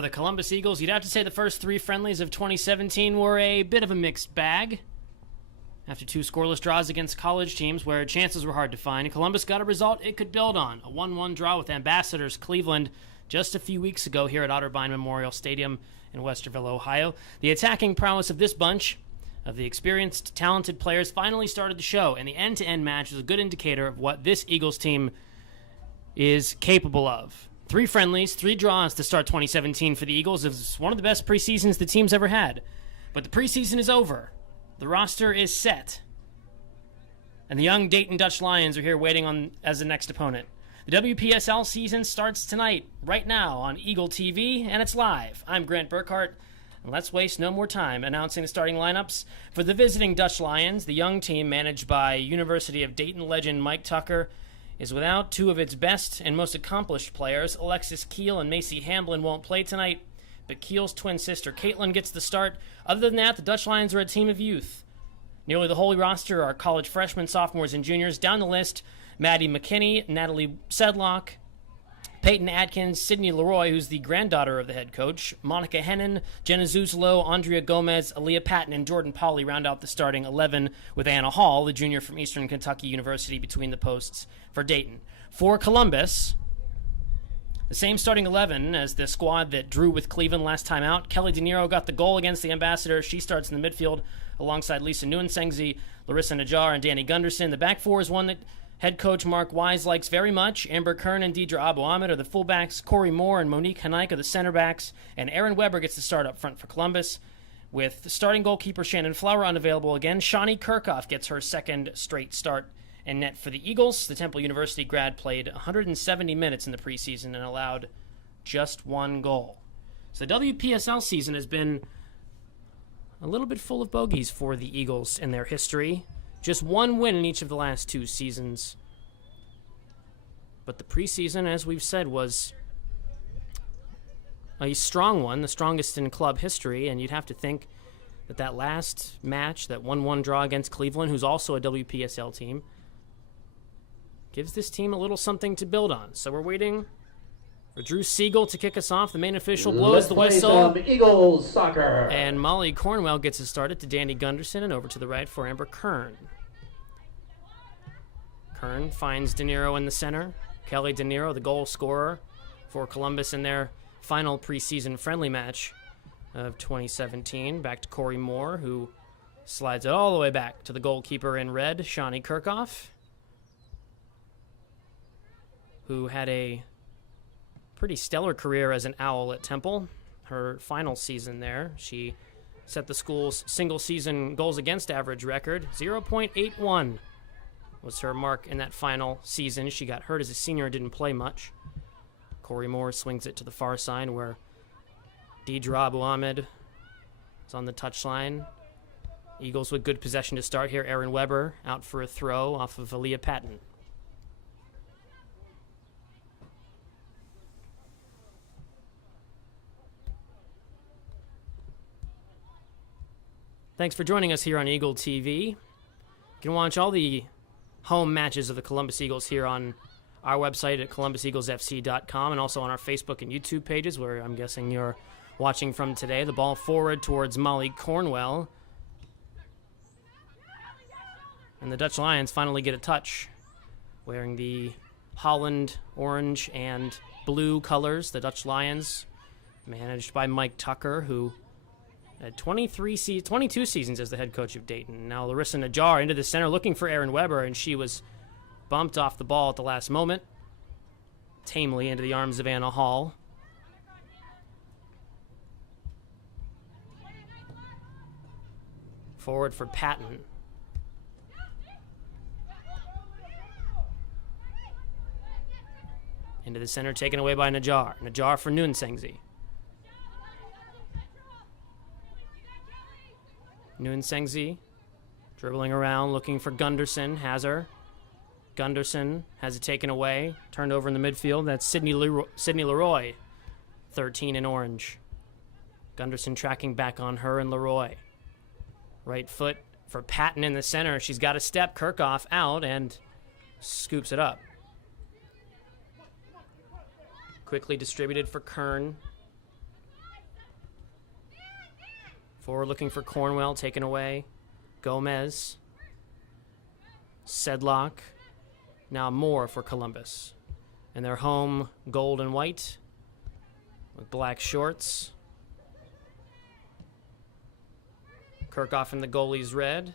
For the Columbus Eagles, you'd have to say the first three friendlies of 2017 were a bit of a mixed bag. After two scoreless draws against college teams where chances were hard to find, Columbus got a result it could build on, a 1-1 draw with Ambassadors Cleveland just a few weeks ago here at Otterbein Memorial Stadium in Westerville, Ohio. The attacking prowess of this bunch of the experienced, talented players finally started to show, and the end-to-end match was a good indicator of what this Eagles team is capable of. 3 friendlies, 3 draws to start 2017 for the Eagles. It was one of the best preseasons the team's ever had. But the preseason is over. The roster is set. And the young Dayton Dutch Lions are here waiting on as the next opponent. The WPSL season starts tonight, right now, on Eagle TV, and it's live. I'm Grant Burkhart, and let's waste no more time announcing the starting lineups for the visiting Dutch Lions. The young team, managed by University of Dayton legend Mike Tucker, is without 2 of its best and most accomplished players. Alexis Keel and Macy Hamblin won't play tonight, but Keel's twin sister Caitlin gets the start. Other than that, the Dutch Lions are a team of youth. Nearly the whole roster are college freshmen, sophomores, and juniors. Down the list, Maddie McKinney, Natalie Sedlock, Peyton Atkins, Sydney Leroy, who's the granddaughter of the head coach, Monica Hennon, Jenna Zuzlo, Andrea Gomez, Aaliyah Patton, and Jordan Pauley round out the starting 11 with Anna Hall, the junior from Eastern Kentucky University, between the posts for Dayton. For Columbus, the same starting 11 as the squad that drew with Cleveland last time out. Kelly De Niro got the goal against the Ambassadors. She starts in the midfield alongside Lisa Nguyen-Sengzi, Larissa Najjar, and Danny Gunderson. The back four is one that head coach Mark Wise likes very much. Amber Kern and Deidre Abu Ahmed are the fullbacks. Corey Moore and Monique Hanaik are the center backs. And Aaron Weber gets the start up front for Columbus. With starting goalkeeper Shannon Flower unavailable again, Shawnee Kirkhoff gets her second straight start in net for the Eagles. The Temple University grad played 170 minutes in the preseason and allowed just 1 goal. So the WPSL season has been a little bit full of bogeys for the Eagles in their history. Just 1 win in each of the last 2 seasons. But the preseason, as we've said, was a strong one, the strongest in club history, and you'd have to think that that last match, that 1-1 draw against Cleveland, who's also a WPSL team, gives this team a little something to build on. So we're waiting for Drew Siegel to kick us off. The main official blows the whistle. Eagles soccer. And Molly Cornwell gets it started to Danny Gunderson and over to the right for Amber Kern. Kern finds De Niro in the center. Kelly De Niro, the goal scorer for Columbus in their final preseason friendly match of 2017. Back to Corey Moore, who slides it all the way back to the goalkeeper in red, Shawnee Kirkhoff, who had a pretty stellar career as an Owl at Temple. Her final season there, she set the school's single-season goals against average record. 0.81 was her mark in that final season. She got hurt as a senior and didn't play much. Corey Moore swings it to the far side where Deidre Abu Ahmed is on the touchline. Eagles with good possession to start here. Aaron Weber out for a throw off of Aaliyah Patton. Thanks for joining us here on Eagle TV. You can watch all the home matches of the Columbus Eagles here on our website at columbuseaglesfc.com and also on our Facebook and YouTube pages, where I'm guessing you're watching from today. The ball forward towards Molly Cornwell. And the Dutch Lions finally get a touch, wearing the Holland orange and blue colors. The Dutch Lions, managed by Mike Tucker, who had 22 seasons as the head coach of Dayton. Now Larissa Najjar into the center looking for Aaron Weber, and she was bumped off the ball at the last moment, tamely into the arms of Anna Hall. Forward for Patton. Into the center, taken away by Najjar. Najjar for Nguyen-Sengzi. Nguyen-Sengzi dribbling around, looking for Gunderson. Has her. Gunderson has it taken away. Turned over in the midfield. That's Sydney Leroy, 13 in orange. Gunderson tracking back on her and Leroy. Right foot for Patton in the center. She's got a step. Kirkhoff out and scoops it up. Quickly distributed for Kern. Forward looking for Cornwell, taken away. Gomez. Sedlock. Now Moore for Columbus. And their home gold and white with black shorts. Kirchhoff in the goalie's red.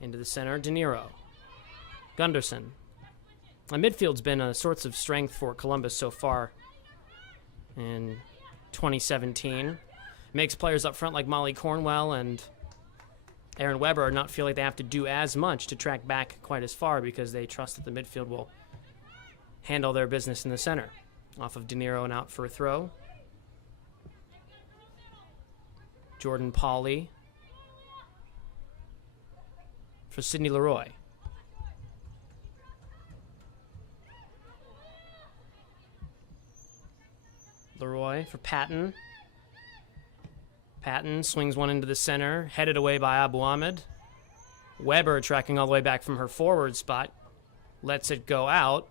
Into the center, De Niro. Gunderson. The midfield's been a source of strength for Columbus so far in 2017. Makes players up front like Molly Cornwell and Aaron Weber not feel like they have to do as much to track back quite as far because they trust that the midfield will handle their business in the center. Off of De Niro and out for a throw. Jordan Pauly for Sidney Leroy. Leroy for Patton. Patton swings one into the center, headed away by Abu Ahmed. Weber tracking all the way back from her forward spot. Lets it go out.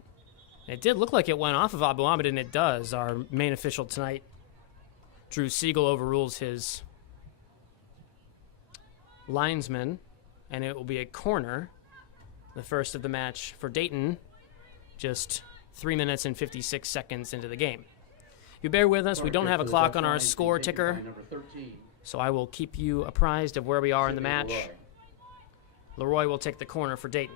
It did look like it went off of Abu Ahmed, and it does. Our main official tonight, Drew Siegel, overrules his linesman, and it will be a corner, the first of the match for Dayton, just 3 minutes and 56 seconds into the game. You bear with us, we don't have a clock on our score ticker, so I will keep you apprised of where we are in the match. Leroy will take the corner for Dayton.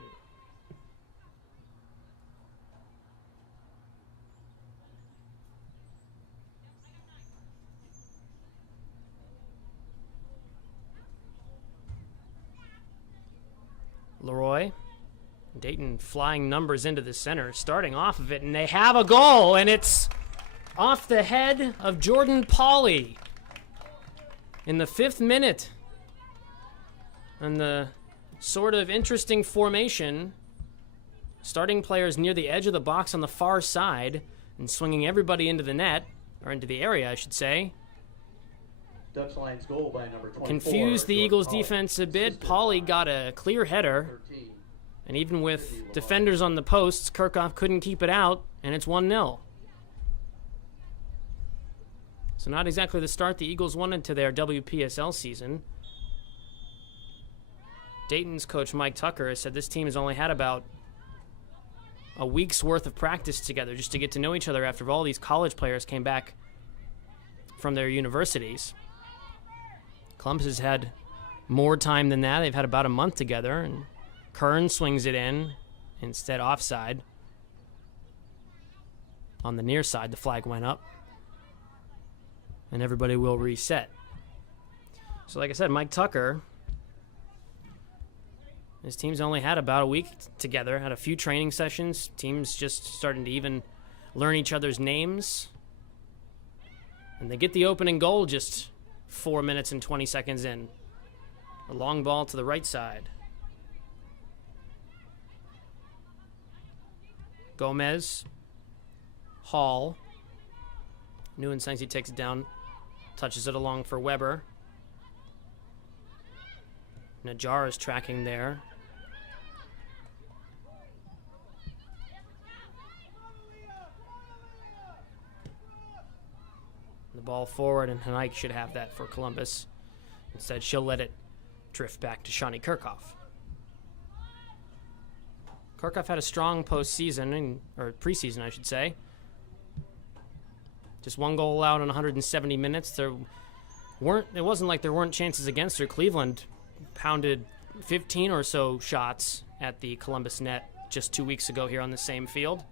Leroy. Dayton flying numbers into the center, starting off of it, and they have a goal, and it's off the head of Jordan Pauly in the 5th minute. And the sort of interesting formation, starting players near the edge of the box on the far side and swinging everybody into the net, or into the area, I should say. Dutch Lions goal by number 24. Confused the Eagles' defense a bit. Pauly got a clear header, and even with defenders on the posts, Kirchhoff couldn't keep it out, and it's 1-0. So not exactly the start the Eagles wanted to their WPSL season. Dayton's coach Mike Tucker has said this team has only had about a week's worth of practice together just to get to know each other after all these college players came back from their universities. Columbus has had more time than that. They've had about a month together, and Kern swings it in, instead offside. On the near side, the flag went up, and everybody will reset. So like I said, Mike Tucker, his team's only had about a week together, had a few training sessions. Teams just starting to even learn each other's names. And they get the opening goal just 4 minutes and 20 seconds in. A long ball to the right side. Gomez. Hall. Nguyen takes it down. Touches it along for Weber. Najjar is tracking there. The ball forward, and Hanaik should have that for Columbus. Instead, she'll let it drift back to Shawnee Kirchhoff. Kirchhoff had a strong postseason, or preseason, I should say. Just one goal allowed in 170 minutes. It wasn't like there weren't chances against her. Cleveland pounded 15 or so shots at the Columbus net just 2 weeks ago here on the same field.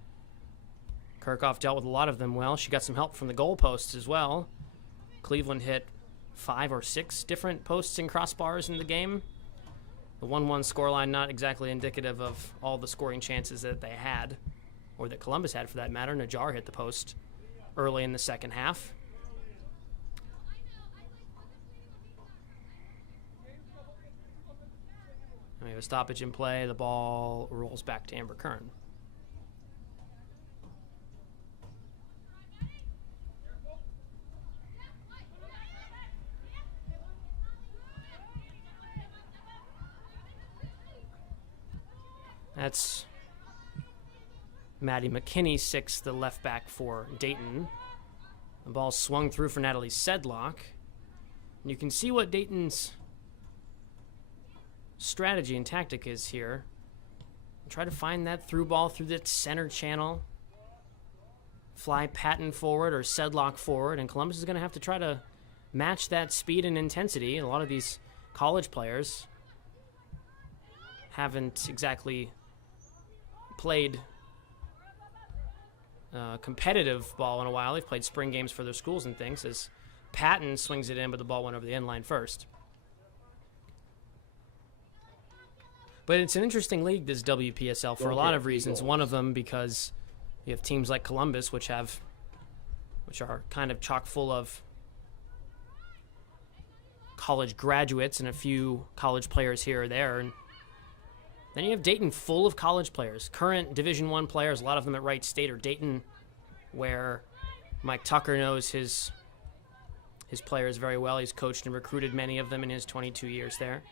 Kirchhoff dealt with a lot of them well. She got some help from the goalposts as well. Cleveland hit 5 or 6 different posts and crossbars in the game. The 1-1 scoreline not exactly indicative of all the scoring chances that they had, or that Columbus had for that matter. Najjar hit the post early in the second half. We have a stoppage in play. The ball rolls back to Amber Kern. That's Maddie McKinney, 6th, the left back for Dayton. The ball swung through for Natalie Sedlock. You can see what Dayton's strategy and tactic is here. Try to find that through ball through the center channel. Fly Patton forward or Sedlock forward, and Columbus is going to have to try to match that speed and intensity. A lot of these college players haven't exactly played competitive ball in a while. They've played spring games for their schools and things, as Patton swings it in, but the ball went over the end line first. But it's an interesting league, this WPSL, for a lot of reasons. One of them because you have teams like Columbus, which are kind of chock full of college graduates and a few college players here or there. And then you have Dayton, full of college players, current Division I players, a lot of them at Wright State or Dayton, where Mike Tucker knows his players very well. He's coached and recruited many of them in his 22 years there.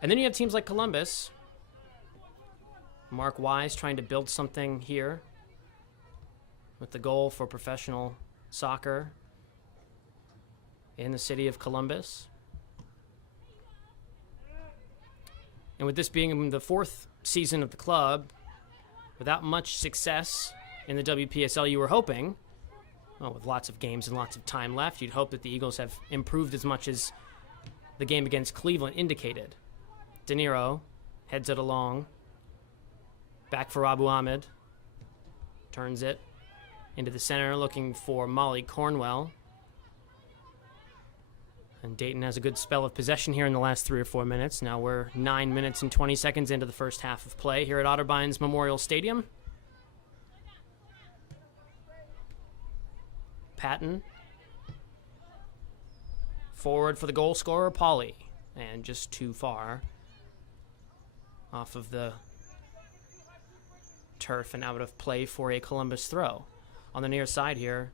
And then you have teams like Columbus. Mark Wise trying to build something here with the goal for professional soccer in the city of Columbus. And with this being the fourth season of the club, without much success in the WPSL, you were hoping, well, with lots of games and lots of time left, you'd hope that the Eagles have improved as much as the game against Cleveland indicated. De Niro heads it along. Back for Abu Ahmed. Turns it into the center, looking for Molly Cornwell. And Dayton has a good spell of possession here in the last 3 or 4 minutes. Now we're 9 minutes and 20 seconds into the first half of play here at Otterbeins Memorial Stadium. Patton. Forward for the goal scorer, Pauly. And just too far off of the turf and out of play for a Columbus throw. On the near side here,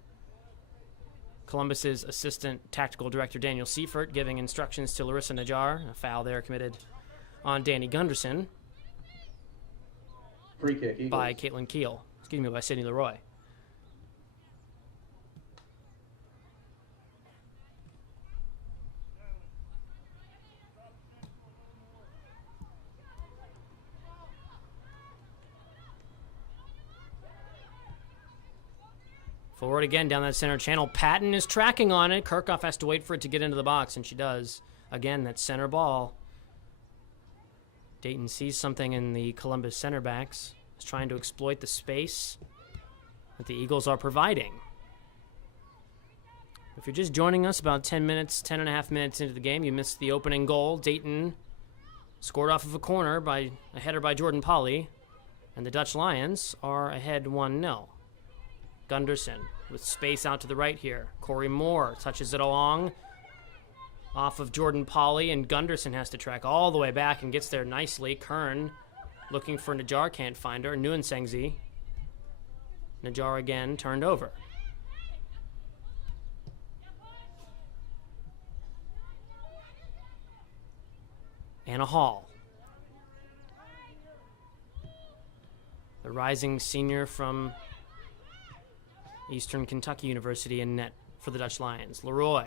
Columbus's assistant tactical director Daniel Seifert giving instructions to Larissa Najjar. A foul there committed on Danny Gunderson. Free kick, Eagles. By Caitlin Keel. Excuse me, by Sydney Leroy. Forward again down that center channel. Patton is tracking on it. Kirchhoff has to wait for it to get into the box, and she does. Again, that center ball. Dayton sees something in the Columbus center backs. Is trying to exploit the space that the Eagles are providing. If you're just joining us about 10 and a half minutes into the game, you missed the opening goal. Dayton scored off of a corner by a header by Jordan Pauly, and the Dutch Lions are ahead 1-0. Gunderson with space out to the right here. Corey Moore touches it along off of Jordan Pauly, and Gunderson has to track all the way back and gets there nicely. Kern looking for Najjar, can't find her. Nuensengzi. Najjar again, turned over. Anna Hall. The rising senior from Eastern Kentucky University in net for the Dutch Lions. Leroy.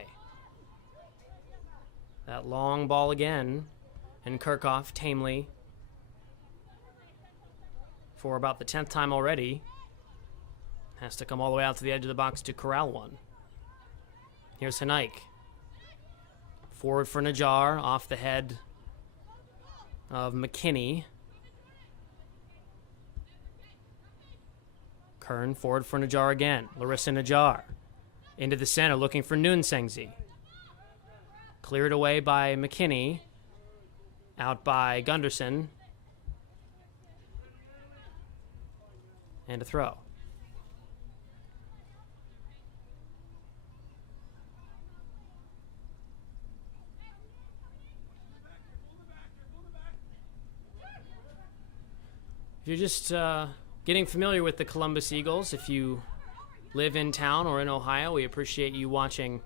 That long ball again. And Kirchhoff tamely, for about the 10th time already, has to come all the way out to the edge of the box to corral one. Here's Hanaik. Forward for Najjar, off the head of McKinney. Kern forward for Najjar again. Larissa Najjar into the center looking for Nuensengzi. Cleared away by McKinney. Out by Gunderson. And a throw. If you're just getting familiar with the Columbus Eagles, if you live in town or in Ohio, we appreciate you watching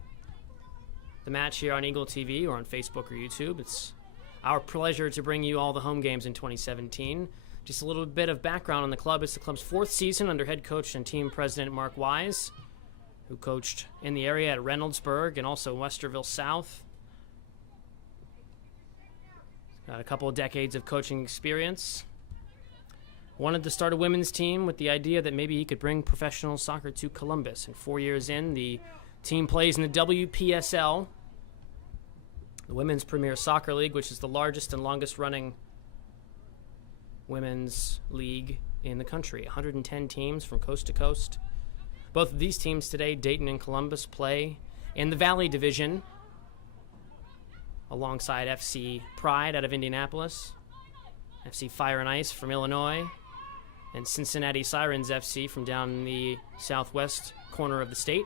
the match here on Eagle TV or on Facebook or YouTube. It's our pleasure to bring you all the home games in 2017. Just a little bit of background on the club. It's the club's 4th season under head coach and team president Mark Wise, who coached in the area at Reynoldsburg and also Westerville South, Got a couple of decades of coaching experience. Wanted to start a women's team with the idea that maybe he could bring professional soccer to Columbus. And 4 years in, the team plays in the WPSL, the Women's Premier Soccer League, which is the largest and longest-running women's league in the country. 110 teams from coast to coast. Both of these teams today, Dayton and Columbus, play in the Valley Division alongside FC Pride out of Indianapolis, FC Fire and Ice from Illinois, and Cincinnati Sirens FC from down in the southwest corner of the state.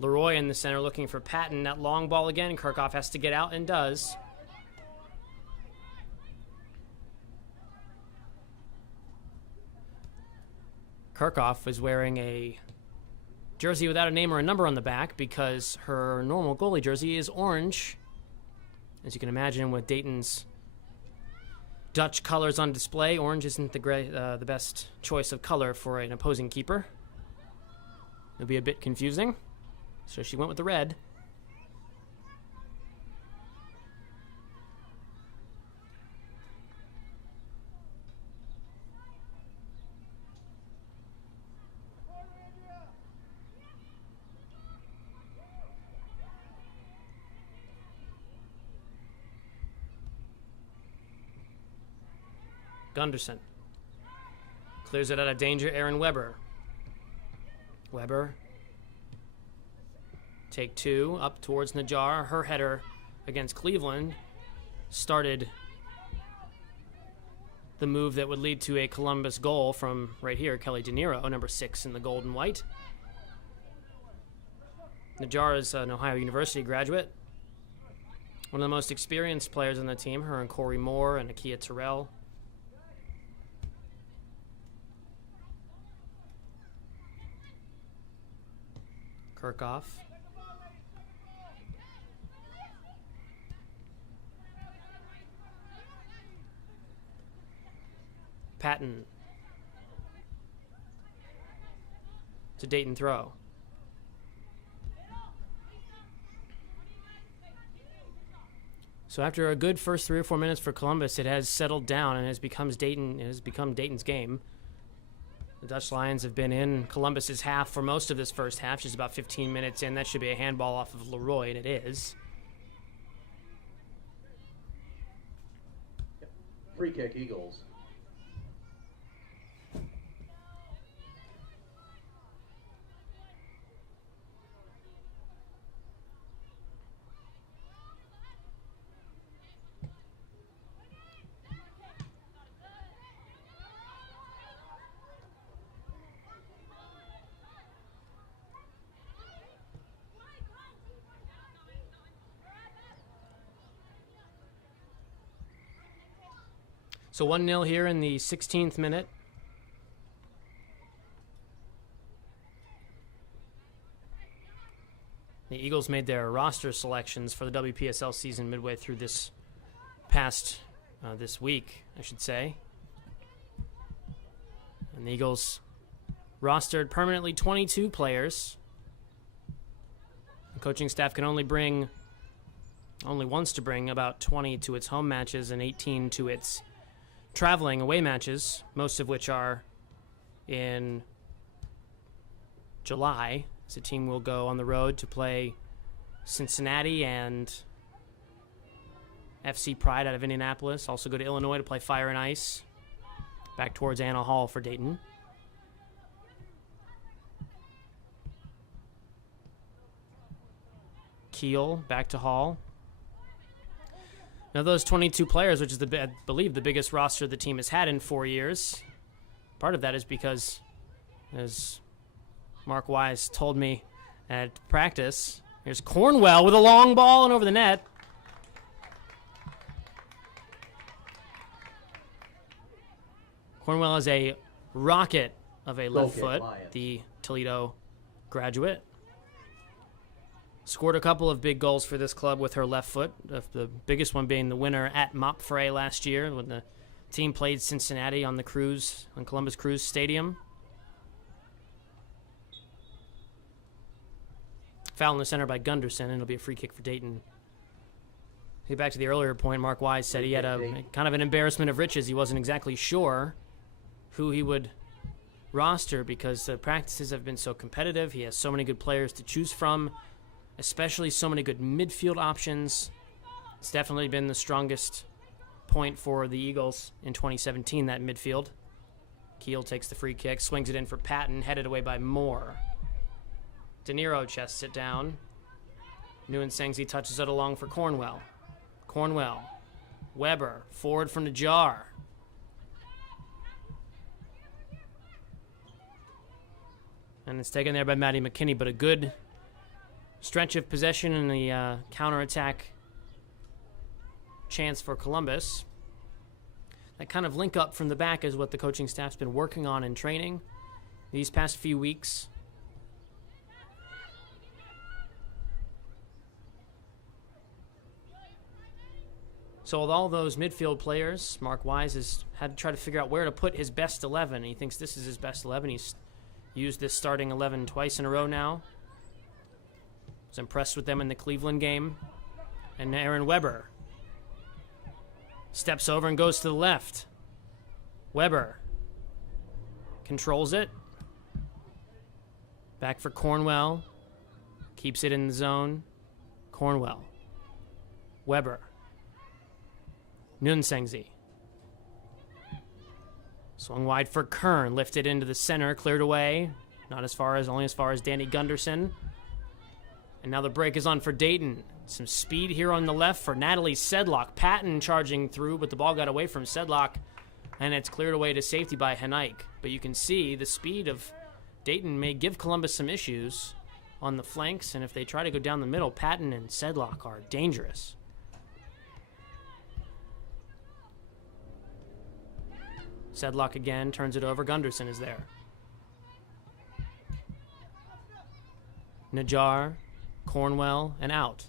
Leroy in the center looking for Patton. That long ball again. Kirchhoff has to get out and does. Kirchhoff is wearing a jersey without a name or a number on the back because her normal goalie jersey is orange. As you can imagine, with Dayton's Dutch colors on display, orange isn't the best choice of color for an opposing keeper. It'll be a bit confusing, so she went with the red. Gunderson clears it out of danger. Aaron Weber. Weber. Take two up towards Najjar. Her header against Cleveland started the move that would lead to a Columbus goal from right here, Kelly De Niro, number 6 in the gold and white. Najjar is an Ohio University graduate. One of the most experienced players on the team, her and Corey Moore and Akia Terrell. Kirchhoff. Patton. To Dayton throw. So after a good first 3 or 4 minutes for Columbus, it has settled down and has become Dayton's game. The Dutch Lions have been in Columbus's half for most of this first half. Just about 15 minutes in. That should be a handball off of Leroy, and it is. Free kick, Eagles. So 1-0 here in the 16th minute. The Eagles made their roster selections for the WPSL season midway through this week, I should say. And the Eagles rostered permanently 22 players. The coaching staff can only wants to bring about 20 to its home matches and 18 to its traveling away matches, most of which are in July. So the team will go on the road to play Cincinnati and FC Pride out of Indianapolis. Also go to Illinois to play Fire and Ice. Back towards Anna Hall for Dayton. Kiel back to Hall. Now those 22 players, which is I believe the biggest roster the team has had in 4 years, part of that is because, as Mark Wise told me at practice, here's Cornwell with a long ball and over the net. Cornwell is a rocket of a left foot, the Toledo graduate. Scored a couple of big goals for this club with her left foot, the biggest one being the winner at Mopfrey last year when the team played Cincinnati on Columbus Crews Stadium. Foul in the center by Gunderson, and it'll be a free kick for Dayton. Get back to the earlier point, Mark Wise said he had a kind of an embarrassment of riches. He wasn't exactly sure who he would roster because the practices have been so competitive. He has so many good players to choose from, especially so many good midfield options. It's definitely been the strongest point for the Eagles in 2017, that midfield. Keel takes the free kick, swings it in for Patton, headed away by Moore. De Niro chests it down. Nguyen touches it along for Cornwell. Cornwell. Weber, forward from the jar. And it's taken there by Matty McKinney, but a good stretch of possession in the counterattack chance for Columbus. That kind of link up from the back is what the coaching staff's been working on in training these past few weeks. So with all those midfield players, Mark Wise has had to try to figure out where to put his best 11. He thinks this is his best 11. He's used this starting 11 twice in a row now. Was impressed with them in the Cleveland game. And Aaron Weber steps over and goes to the left. Weber controls it. Back for Cornwell. Keeps it in the zone. Cornwell. Weber. Nguyen. Swung wide for Kern. Lifted into the center. Cleared away. Not as far as, only as far as Danny Gunderson. And now the break is on for Dayton. Some speed here on the left for Natalie Sedlock. Patton charging through, but the ball got away from Sedlock. And it's cleared away to safety by Henike. But you can see the speed of Dayton may give Columbus some issues on the flanks. And if they try to go down the middle, Patton and Sedlock are dangerous. Sedlock again, turns it over. Gunderson is there. Najjar, Cornwell, and out.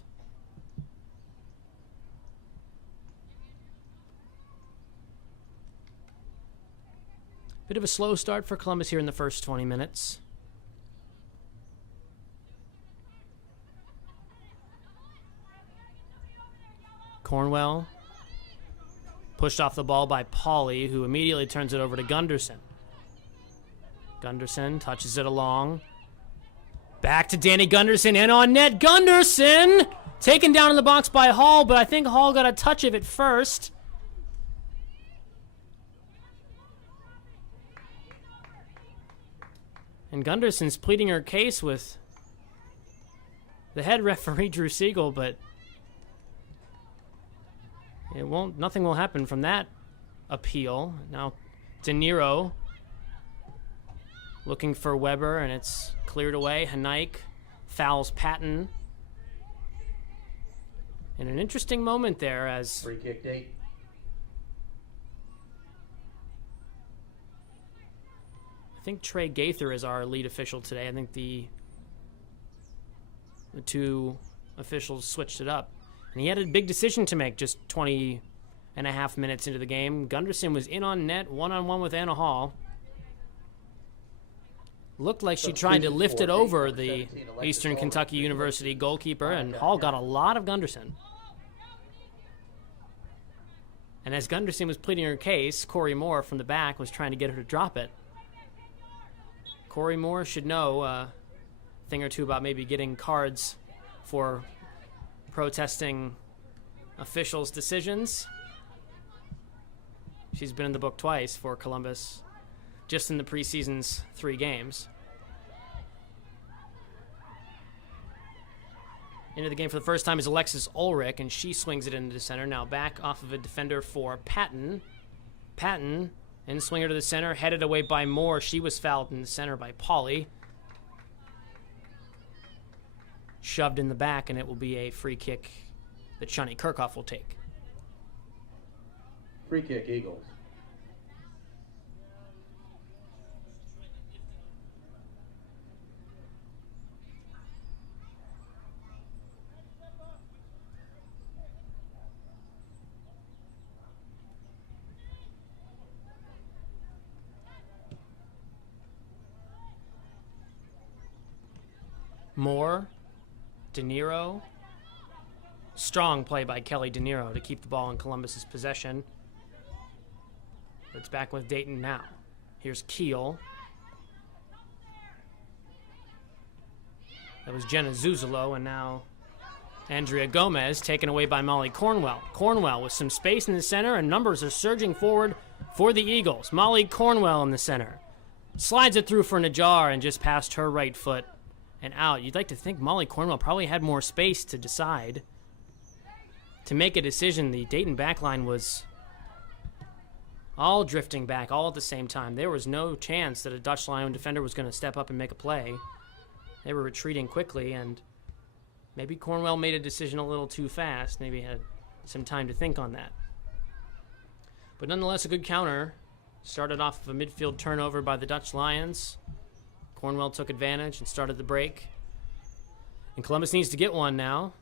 Bit of a slow start for Columbus here in the first 20 minutes. Cornwell pushed off the ball by Pauly, who immediately turns it over to Gunderson. Gunderson touches it along. Back to Danny Gunderson, and on net, Gunderson! Taken down in the box by Hall, but I think Hall got a touch of it first. And Gunderson's pleading her case with the head referee, Drew Siegel, but nothing will happen from that appeal. Now, De Niro looking for Weber, and it's cleared away. Henike fouls Patton. In an interesting moment there as free kick Dayton. I think Trey Gaither is our lead official today. I think the two officials switched it up. And he had a big decision to make just 20 and a half minutes into the game. Gunderson was in on net, one-on-one with Anna Hall. Looked like she tried to lift it over the Eastern Kentucky University goalkeeper, and Hall got a lot of Gunderson. And as Gunderson was pleading her case, Corey Moore from the back was trying to get her to drop it. Corey Moore should know a thing or two about maybe getting cards for protesting officials' decisions. She's been in the book twice for Columbus, just in the preseason's 3 games. Into the game for the first time is Alexis Ulrich, and she swings it into the center. Now back off of a defender for Patton. Patton, and swinger to the center, headed away by Moore. She was fouled in the center by Pauly. Shoved in the back, and it will be a free kick that Shani Kirchhoff will take. Free kick Eagles. Moore, De Niro, Strong play by Kelly De Niro to keep the ball in Columbus's possession. It's back with Dayton now. Here's Keel. That was Jenna Zuzolo, and now Andrea Gomez taken away by Molly Cornwell. Cornwell with some space in the center, and numbers are surging forward for the Eagles. Molly Cornwell in the center. Slides it through for Najjar and just past her right foot and out. You'd like to think Molly Cornwell probably had more space to decide. To make a decision, the Dayton backline was all drifting back all at the same time. There was no chance that a Dutch Lion defender was going to step up and make a play. They were retreating quickly, and maybe Cornwell made a decision a little too fast. Maybe had some time to think on that. But nonetheless, a good counter. Started off of a midfield turnover by the Dutch Lions. Cornwell took advantage and started the break. And Columbus needs to get one now.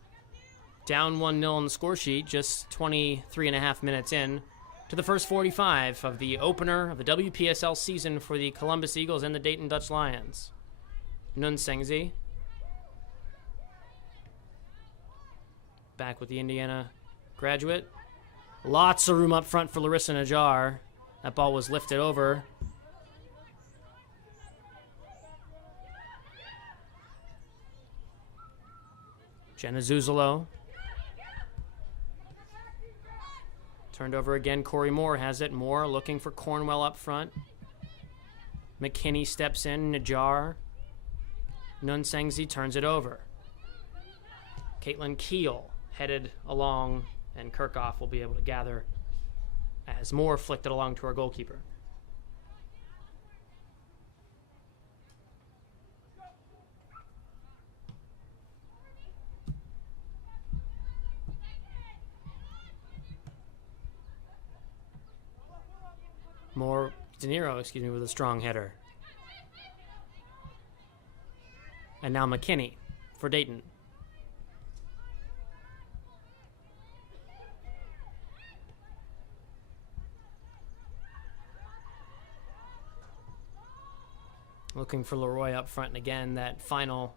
Down 1-0 on the score sheet, just 23 and a half minutes in to the first 45 of the opener of the WPSL season for the Columbus Eagles and the Dayton Dutch Lions. Nunsengzi back with the Indiana graduate. Lots of room up front for Larissa Najjar. That ball was lifted over. Jenna Zuzolo. Turned over again. Corey Moore has it. Moore looking for Cornwell up front. McKinney steps in. Najjar. Nunsengzi turns it over. Caitlin Keel headed along, and Kirchhoff will be able to gather as Moore flicked it along to our goalkeeper. Moore, De Niro, with a strong header. And now McKinney for Dayton. Looking for Leroy up front, and again, that final,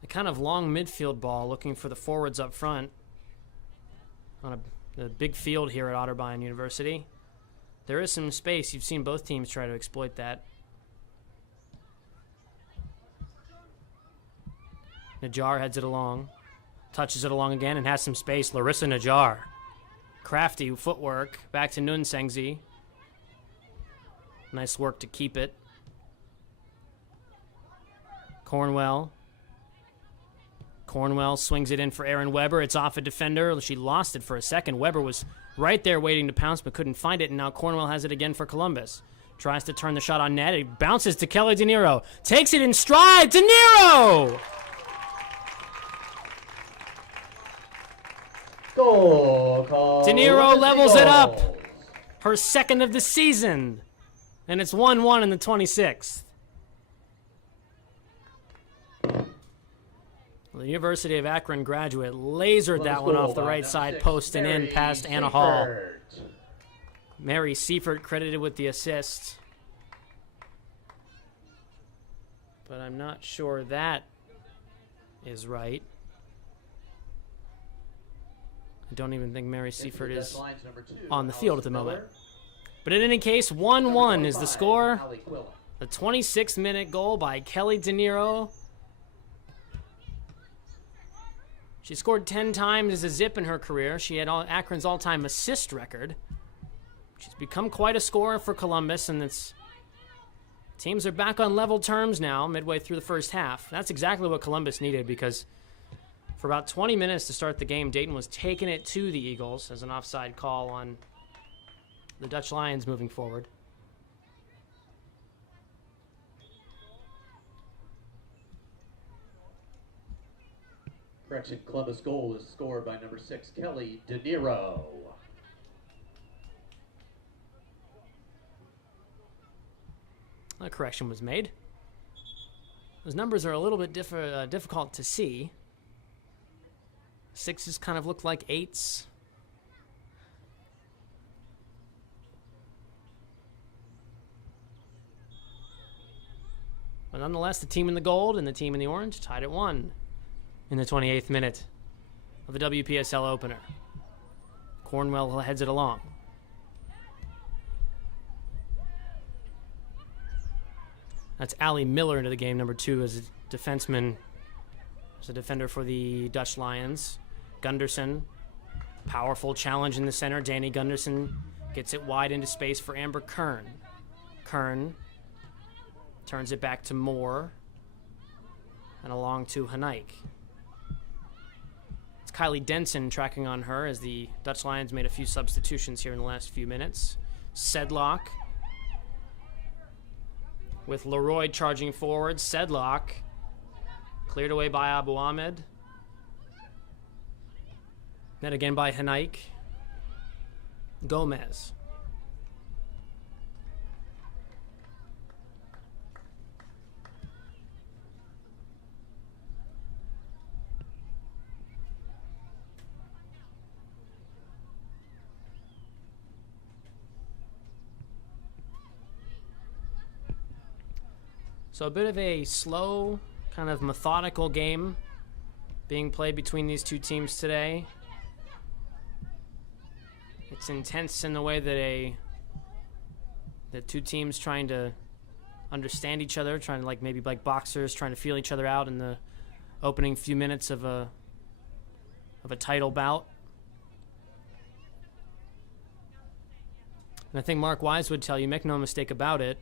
the kind of long midfield ball, looking for the forwards up front on a big field here at Otterbein University. There is some space. You've seen both teams try to exploit that. Najjar heads it along, touches it along again, and has some space. Larissa Najjar. Crafty footwork. Back to Nunsengzi. Nice work to keep it. Cornwell. Cornwell swings it in for Erin Weber. It's off a defender. She lost it for a second. Weber was right there waiting to pounce but couldn't find it, and now Cornwell has it again for Columbus. Tries to turn the shot on net. It bounces to Kelly De Niro. Takes it in stride. De Niro! Goal call. De Niro levels it up. Her second of the season. And it's 1-1 in the 26th. The University of Akron graduate lasered that one off the right side post and in past Anna Hall. Mary Seifert credited with the assist. But I'm not sure that is right. I don't even think Mary Seifert is on the field at the moment. But in any case, 1-1 is the score. The 26th minute goal by Kelly De Niro. She scored 10 times as a Zip in her career. She had Akron's all-time assist record. She's become quite a scorer for Columbus, and teams are back on level terms now midway through the first half. That's exactly what Columbus needed, because for about 20 minutes to start the game, Dayton was taking it to the Eagles as an offside call on the Dutch Lions moving forward. Correction, Columbus goal is scored by number 6, Kelly De Niro. A correction was made. Those numbers are a little bit difficult to see. 6s kind of look like 8s. But nonetheless, the team in the gold and the team in the orange tied at 1 in the 28th minute of the WPSL opener. Cornwell heads it along. That's Allie Miller into the game, number 2, as a defenseman, as a defender for the Dutch Lions. Gunderson, powerful challenge in the center. Danny Gunderson gets it wide into space for Amber Kern. Kern turns it back to Moore and along to Hanaik. It's Kylie Denson tracking on her as the Dutch Lions made a few substitutions here in the last few minutes. Sedlock with Leroy charging forward. Sedlock cleared away by Abu Ahmed. Then again by Hanaik. Gomez. So a bit of a slow, kind of methodical game being played between these two teams today. It's intense in the way that the two teams trying to understand each other, trying to maybe like boxers, trying to feel each other out in the opening few minutes of a title bout. And I think Mark Wise would tell you, make no mistake about it,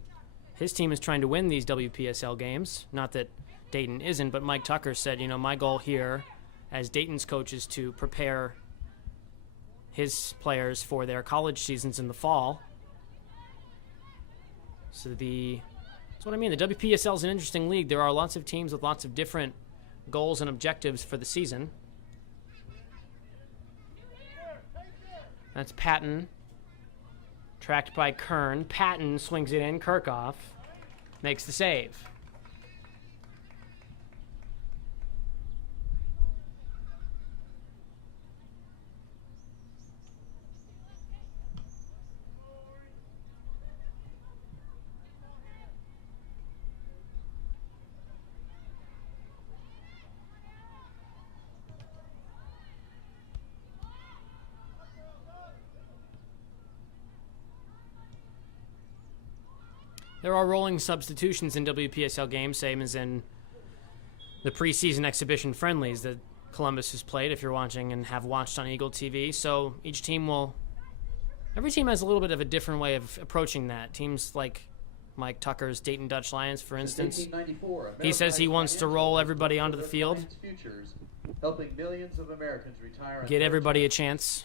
his team is trying to win these WPSL games. Not that Dayton isn't, but Mike Tucker said, my goal here as Dayton's coach is to prepare his players for their college seasons in the fall. So that's what I mean. The WPSL is an interesting league. There are lots of teams with lots of different goals and objectives for the season. That's Patton. Tracked by Kern. Patton swings it in. Kirchhoff makes the save. There are rolling substitutions in WPSL games, same as in the preseason exhibition friendlies that Columbus has played, if you're watching and have watched on Eagle TV. So every team has a little bit of a different way of approaching that. Teams like Mike Tucker's Dayton Dutch Lions, for instance, he says he wants to roll everybody onto the field, get everybody a chance.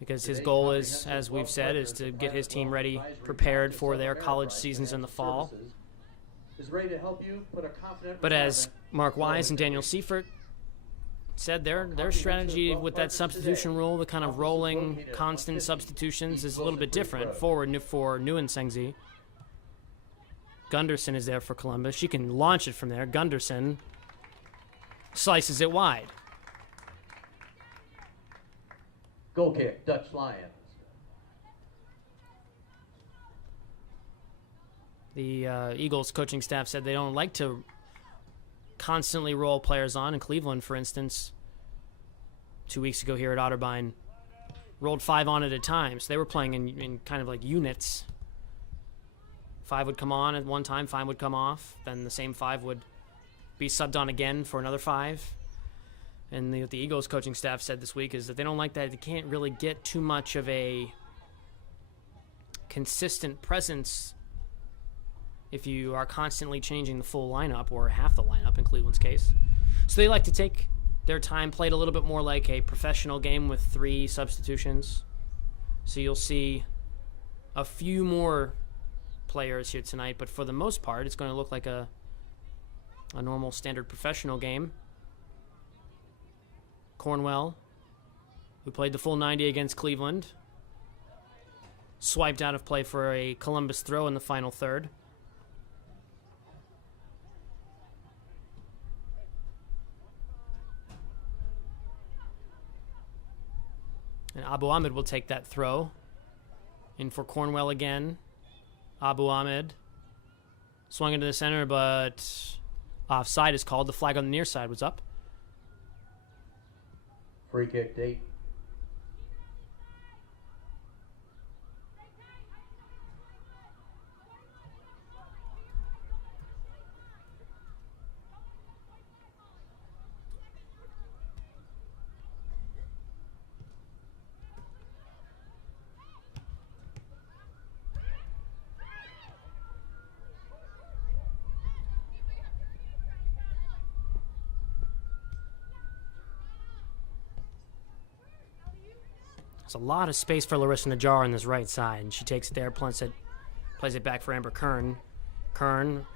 Because his goal is, as we've said, is to get his team ready, prepared for their college seasons in the fall. But as Mark Wise and Daniel Seifert said, their strategy with that substitution rule, the kind of rolling, constant substitutions, is a little bit different. Forward for Nguyen-Sengzi. Gunderson is there for Columbus. She can launch it from there. Gunderson slices it wide. Goal kick, Dutch Lions. The Eagles coaching staff said they don't like to constantly roll players on. In Cleveland, for instance, 2 weeks ago here at Otterbein, rolled 5 on at a time. So they were playing in kind of like units. 5 would come on at one time, 5 would come off. Then the same 5 would be subbed on again for another 5. And what the Eagles coaching staff said this week is that they don't like that. They can't really get too much of a consistent presence if you are constantly changing the full lineup or half the lineup in Cleveland's case. So they like to take their time, played a little bit more like a professional game with 3 substitutions. So you'll see a few more players here tonight, but for the most part, it's going to look like a normal standard professional game. Cornwell, who played the full 90 against Cleveland, swiped out of play for a Columbus throw in the final third. And Abu Ahmed will take that throw. In for Cornwell again. Abu Ahmed swung into the center, but offside is called. The flag on the near side was up. Free kick, Dayton. There's a lot of space for Larissa Najjar on this right side, and she takes it there, plays it back for Amber Kern. Kern,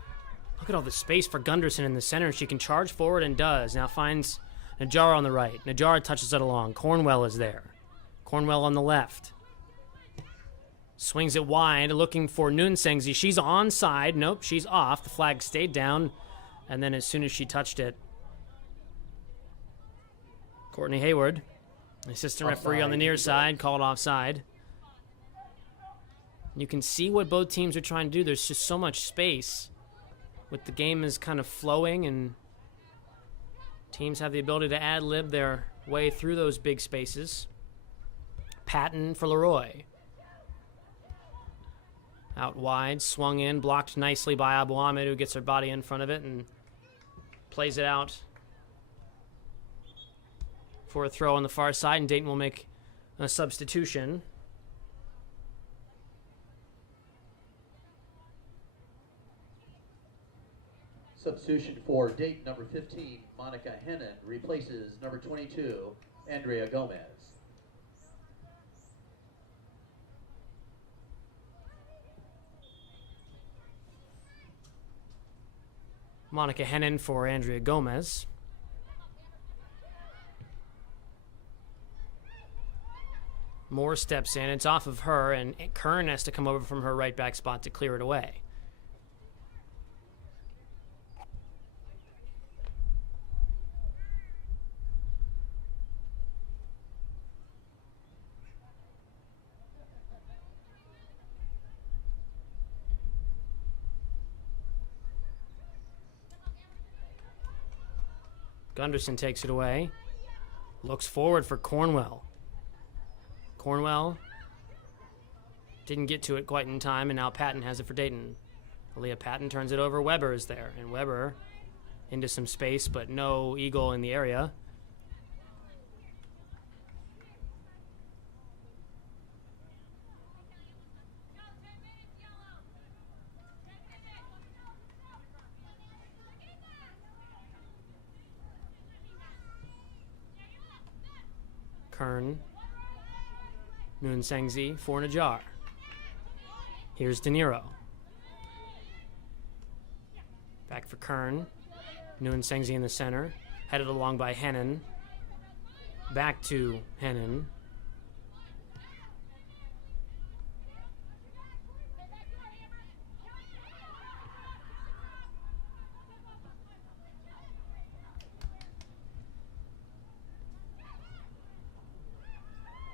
look at all the space for Gunderson in the center. She can charge forward and does. Now finds Najjar on the right. Najjar touches it along. Cornwell is there. Cornwell on the left. Swings it wide, looking for Nunsengzi. She's onside. Nope, she's off. The flag stayed down, and then as soon as she touched it, Courtney Hayward, assistant referee on the near side, called offside. You can see what both teams are trying to do. There's just so much space. With the game is kind of flowing, and teams have the ability to ad-lib their way through those big spaces. Patton for Leroy. Out wide, swung in, blocked nicely by Abu Ahmed, who gets her body in front of it and plays it out for a throw on the far side, and Dayton will make a substitution. Substitution for Dayton, number 15, Monica Hennon, replaces number 22, Andrea Gomez. Monica Hennon for Andrea Gomez. Moore steps in. It's off of her, and Kern has to come over from her right back spot to clear it away. Gunderson takes it away. Looks forward for Cornwell. Cornwell didn't get to it quite in time, and now Patton has it for Dayton. Aaliyah Patton turns it over. Weber is there, and Weber into some space, but no Eagle in the area. Kern. Nunsengzi for Najjar. Here's De Niro. Back for Kern. Nunsengzi in the center. Headed along by Hennon. Back to Hennon.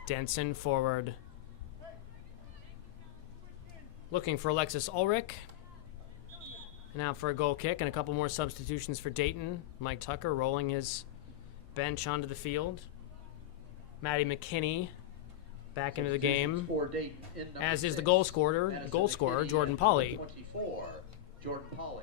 Denson forward. Looking for Alexis Ulrich. Now for a goal kick and a couple more substitutions for Dayton. Mike Tucker rolling his bench onto the field. Maddie McKinney back into the game, as is the goal scorer Jordan Pauly. 24, Jordan Pauly.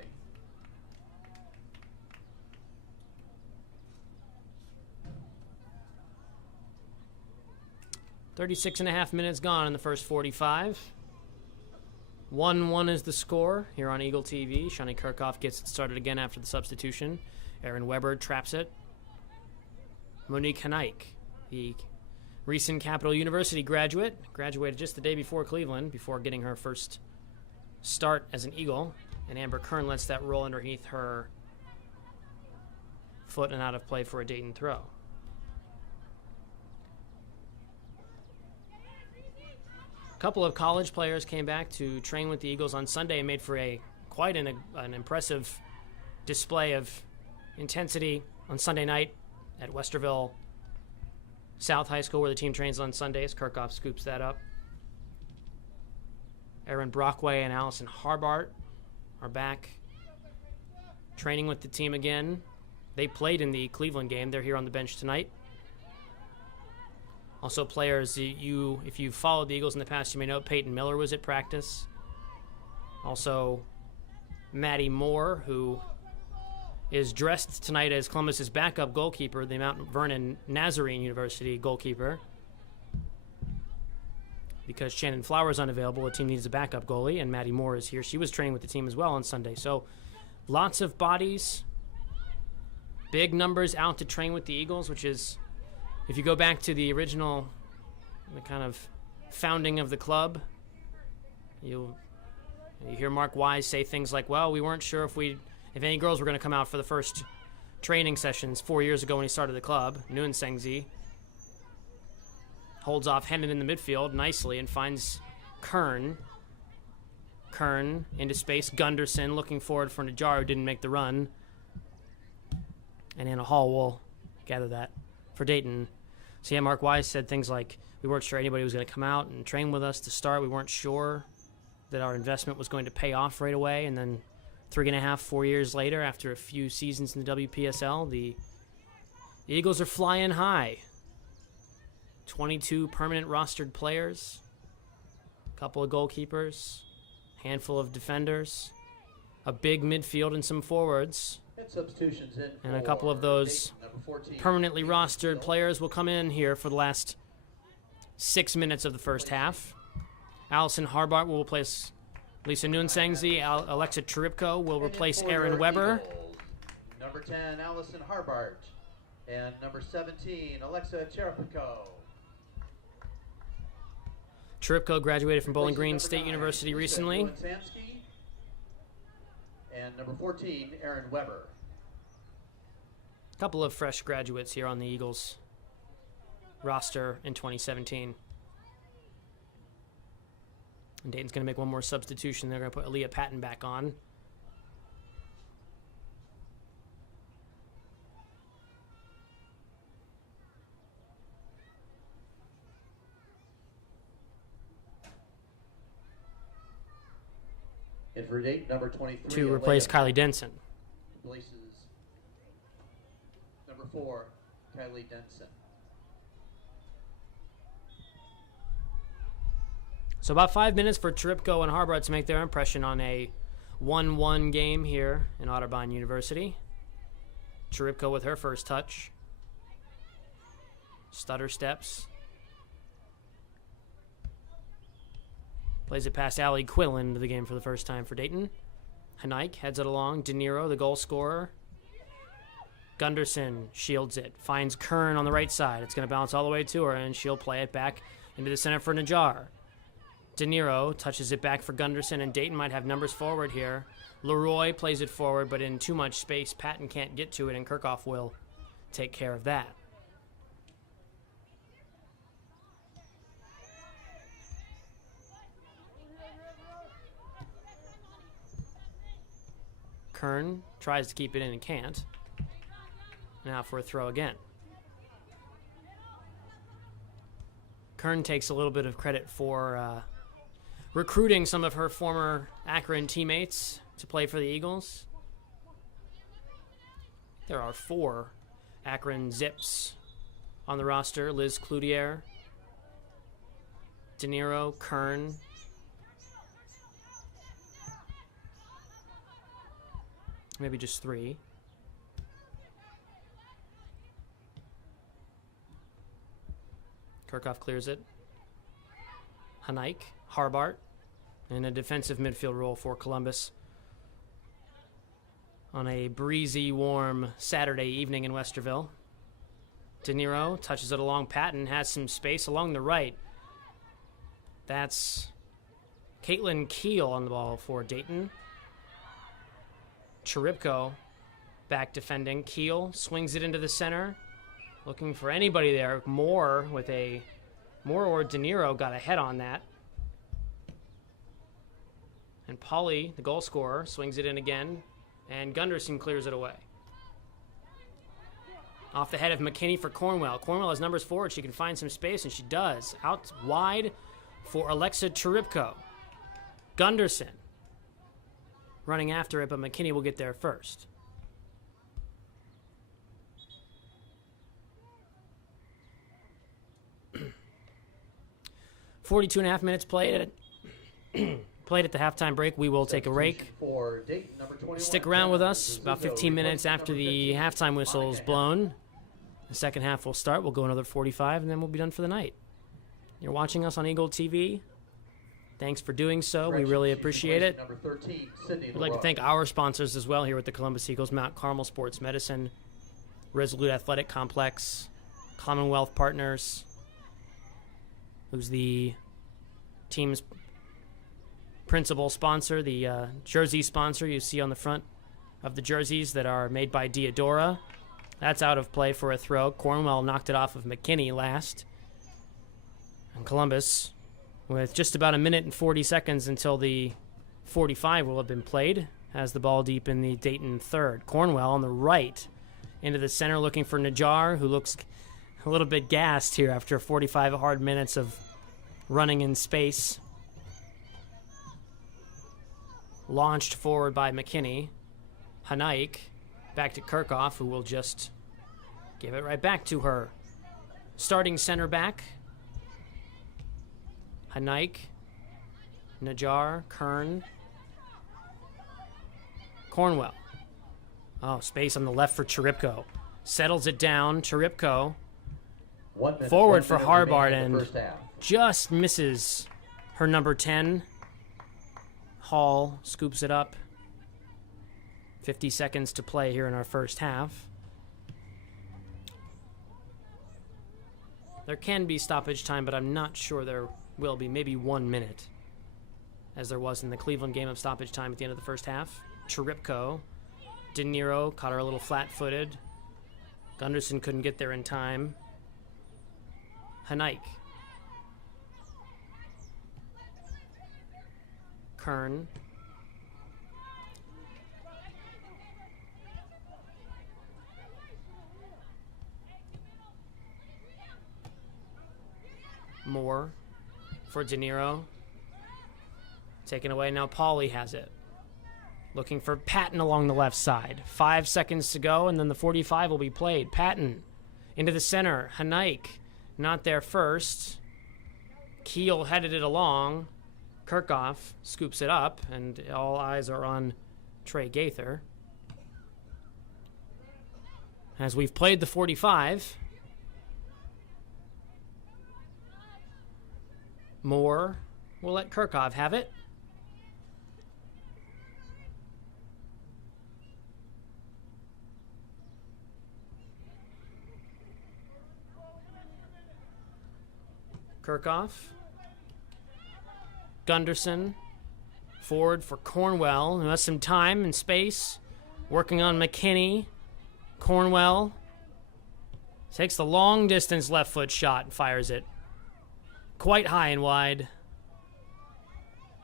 .36.5 minutes gone in the first 45. 1-1 is the score here on Eagle TV. Shani Kirchhoff gets it started again after the substitution. Erin Weber traps it. Monique Hanaik, the recent Capital University graduate, graduated just the day before Cleveland, before getting her first start as an Eagle. And Amber Kern lets that roll underneath her foot and out of play for a Dayton throw. A couple of college players came back to train with the Eagles on Sunday and made for quite an impressive display of intensity on Sunday night at Westerville South High School, where the team trains on Sundays. Kirchhoff scoops that up. Erin Brockway and Allison Harbart are back training with the team again. They played in the Cleveland game. They're here on the bench tonight. Also, players, if you've followed the Eagles in the past, you may know Peyton Miller was at practice. Also, Maddie Moore, who is dressed tonight as Columbus's backup goalkeeper, the Mount Vernon Nazarene University goalkeeper. Because Shannon Flowers is unavailable, the team needs a backup goalie, and Maddie Moore is here. She was training with the team as well on Sunday. So, lots of bodies, big numbers out to train with the Eagles, which is, if you go back to the original, the kind of founding of the club, you hear Mark Wise say things like, well, we weren't sure if any girls were going to come out for the first training sessions 4 years ago when he started the club. Nguyen Sengzi holds off Hennon in the midfield nicely and finds Kern. Kern into space. Gunderson looking forward for Najjar, who didn't make the run. And Anna Hall will gather that for Dayton. So yeah, Mark Wise said things like, we weren't sure anybody was going to come out and train with us to start. We weren't sure that our investment was going to pay off right away. And then 3.5, 4 years later, after a few seasons in the WPSL, the Eagles are flying high. 22 permanent rostered players, a couple of goalkeepers, handful of defenders, a big midfield and some forwards. And a couple of those permanently rostered players will come in here for the last 6 minutes of the first half. Allison Harbart will replace Lisa Nguyen-Sengzi. Alexa Cheripko will replace Erin Weber. Number 10, Allison Harbart. And number 17, Alexa Cheripko. Cheripko graduated from Bowling Green State University recently. And number 14, Erin Weber. A couple of fresh graduates here on the Eagles roster in 2017. And Dayton's going to make one more substitution. They're going to put Aaliyah Patton back on. And for Dayton, number 23. To replace Kylie Denson. Replaces number 4, Kylie Denson. So about 5 minutes for Cheripko and Harbart to make their impression on a 1-1 game here in Otterbein University. Cheripko with her first touch. Stutter steps. Plays it past Allie Quillen into the game for the first time for Dayton. Hanaik heads it along. De Niro, the goal scorer. Gunderson shields it. Finds Kern on the right side. It's going to bounce all the way to her, and she'll play it back into the center for Najjar. De Niro touches it back for Gunderson, and Dayton might have numbers forward here. Leroy plays it forward, but in too much space. Patton can't get to it, and Kirchhoff will take care of that. Kern tries to keep it in and can't. Now for a throw again. Kern takes a little bit of credit for recruiting some of her former Akron teammates to play for the Eagles. There are 4 Akron Zips on the roster. Liz Cloutier, De Niro, Kern. Maybe just 3. Kirchhoff clears it. Hanaik, Harbart, in a defensive midfield role for Columbus on a breezy, warm Saturday evening in Westerville. De Niro touches it along. Patton has some space along the right. That's Caitlin Keel on the ball for Dayton. Cheripko back defending. Keel swings it into the center, looking for anybody there. Moore or De Niro got a head on that. And Pauly, the goal scorer, swings it in again, and Gunderson clears it away. Off the head of McKinney for Cornwell. Cornwell has numbers forward. She can find some space, and she does. Out wide for Alexa Cheripko. Gunderson running after it, but McKinney will get there first. 42.5 minutes played played at the halftime break. We will take a break. For Dayton, number 21, Stick around with us. About 15 minutes after the halftime whistle is blown, the second half will start. We'll go another 45, and then we'll be done for the night. You're watching us on Eagle TV. Thanks for doing so. We really appreciate it. Number 13, We'd like to thank our sponsors as well here with the Columbus Eagles: Mount Carmel Sports Medicine, Resolute Athletic Complex, Commonwealth Partners, who's the team's principal sponsor, the jersey sponsor you see on the front of the jerseys that are made by Diodora. That's out of play for a throw. Cornwell knocked it off of McKinney last. And Columbus, with just about a minute and 40 seconds until the 45 will have been played, has the ball deep in the Dayton third. Cornwell on the right into the center looking for Najjar, who looks a little bit gassed here after 45 hard minutes of running in space. Launched forward by McKinney. Hanaik back to Kirchhoff, who will just give it right back to her. Starting center back. Hanaik, Najjar, Kern, Cornwell. Oh, space on the left for Cheripko. Settles it down. Cheripko forward for Harbart and just misses her number 10. Hall scoops it up. 50 seconds to play here in our first half. There can be stoppage time, but I'm not sure there will be. Maybe 1 minute, as there was in the Cleveland game of stoppage time at the end of the first half. Cheripko. De Niro caught her a little flat-footed. Gunderson couldn't get there in time. Hanaik. Kern. Moore for De Niro. Taken away. Now Pauly has it. Looking for Patton along the left side. 5 seconds to go, and then the 45 will be played. Patton into the center. Hanaik not there first. Keel headed it along. Kirchhoff scoops it up, and all eyes are on Trey Gaither. As we've played the 45, Moore will let Kirchhoff have it. Kirchhoff. Gunderson. Forward for Cornwell, who has some time and space. Working on McKinney. Cornwell takes the long distance left foot shot and fires it quite high and wide.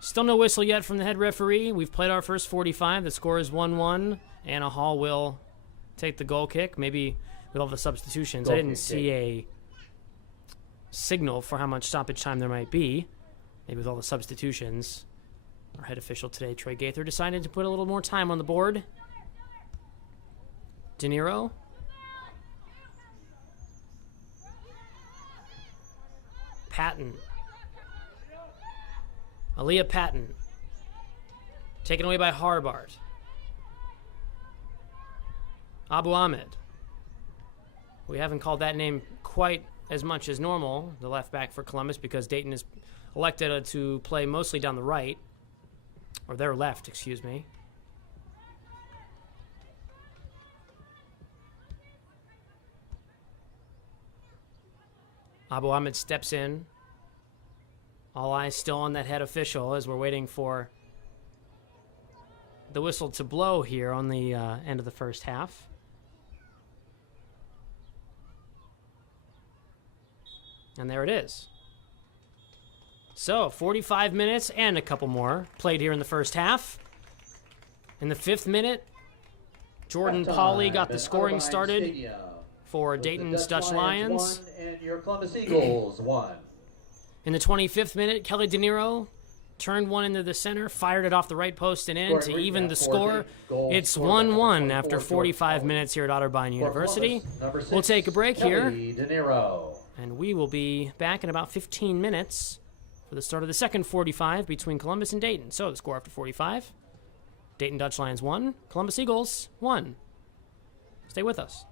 Still no whistle yet from the head referee. We've played our first 45. The score is 1-1. Anna Hall will take the goal kick. Maybe with all the substitutions. I didn't see a signal for how much stoppage time there might be. Maybe with all the substitutions. Our head official today, Trey Gaither, decided to put a little more time on the board. De Niro. Patton. Aaliyah Patton. Taken away by Harbart. Abu Ahmed. We haven't called that name quite as much as normal, the left back for Columbus, because Dayton is elected to play mostly down the right. Or their left, excuse me. Abu Ahmed steps in. All eyes still on that head official as we're waiting for the whistle to blow here on the end of the first half. And there it is. So, 45 minutes and a couple more played here in the first half. In the 5th minute, Jordan Pauly got the scoring started for Dayton's Dutch Lions. And your Columbus Eagles won. In the 25th minute, Kelly De Niro turned one into the center, fired it off the right post and in to even the score. It's 1-1 after 45 minutes here at Otterbein University. We'll take a break here, and we will be back in about 15 minutes for the start of the second 45 between Columbus and Dayton. So the score after 45, Dayton Dutch Lions 1, Columbus Eagles 1. Stay with us.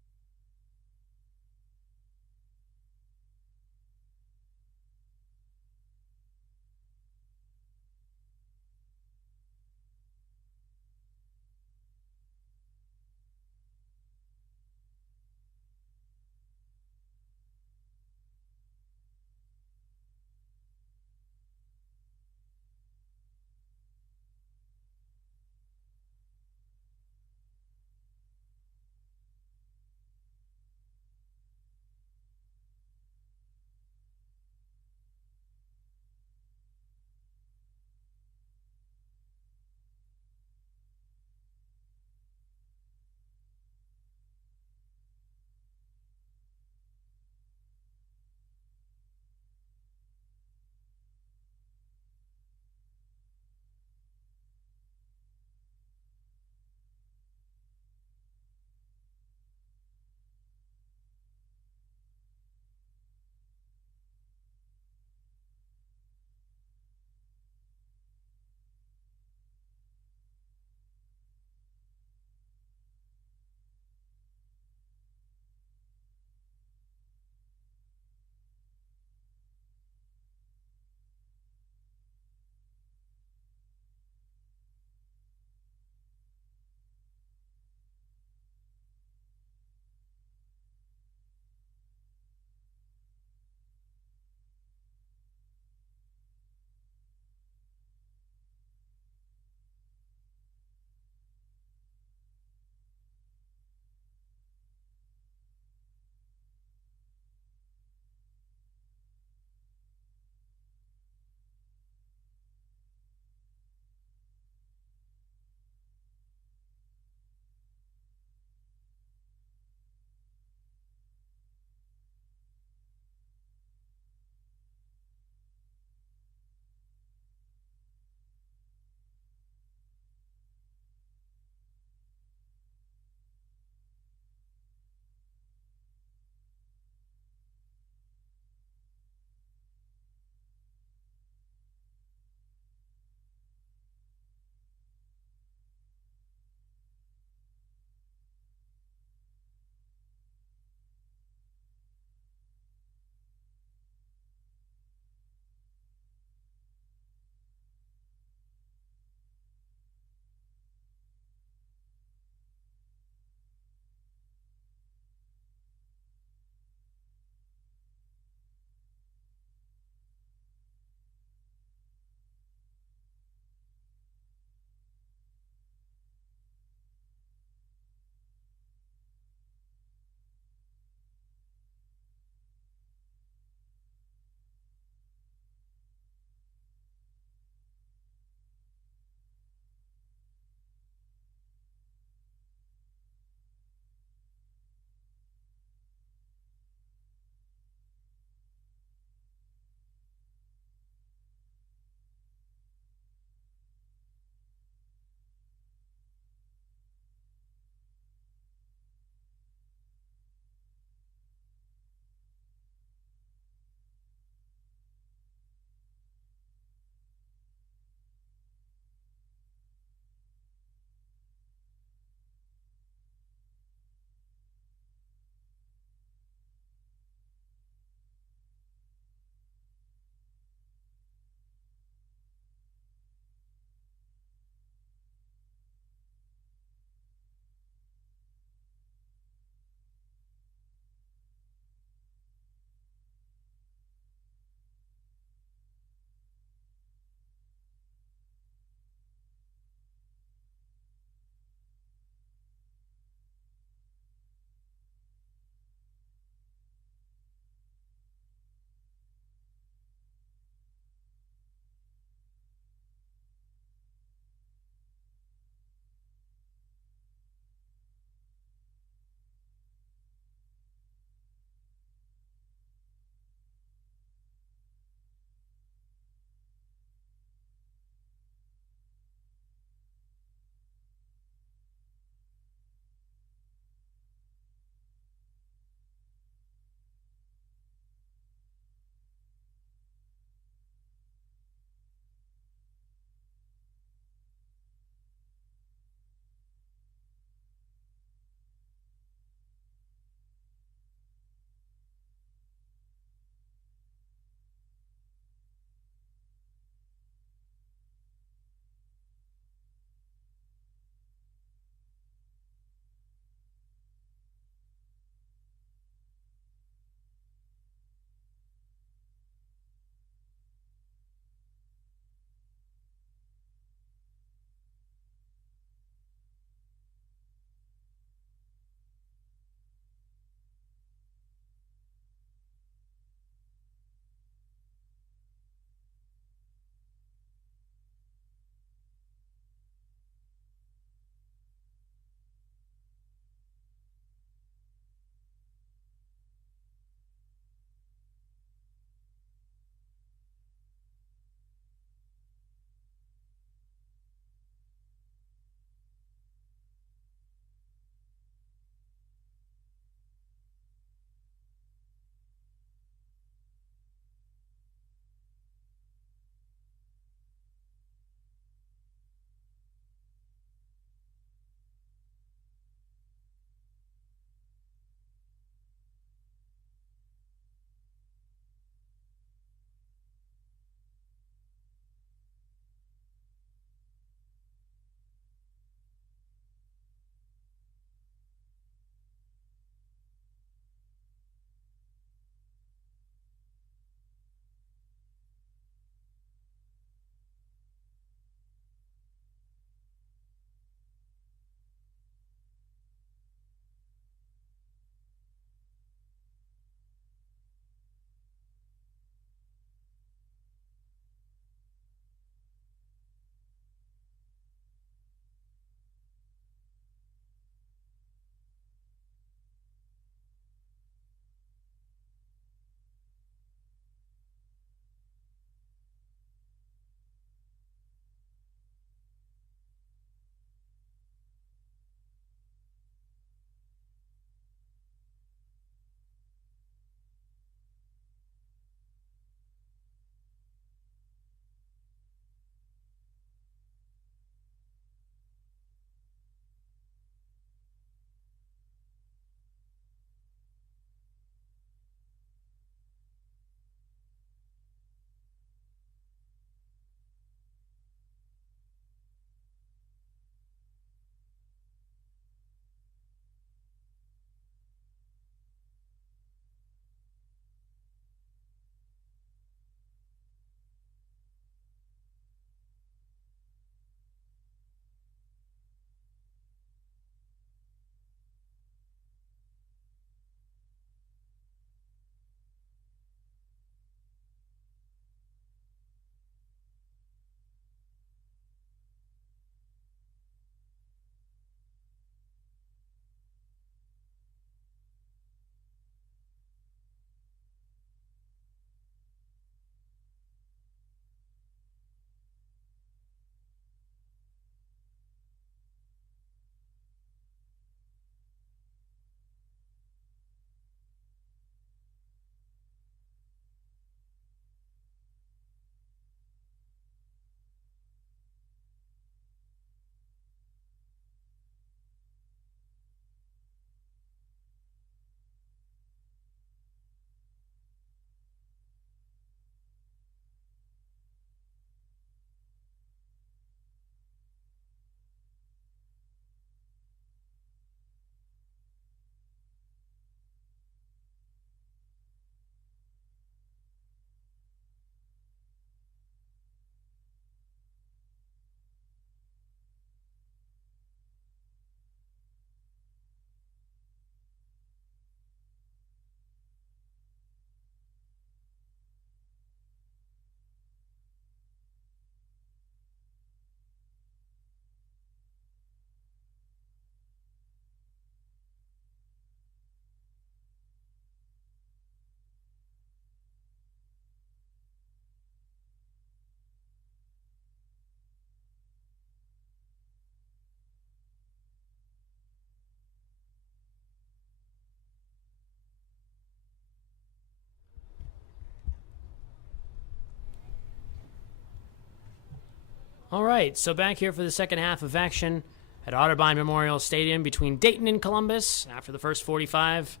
All right, so back here for the second half of action at Otterbein Memorial Stadium between Dayton and Columbus. After the first 45,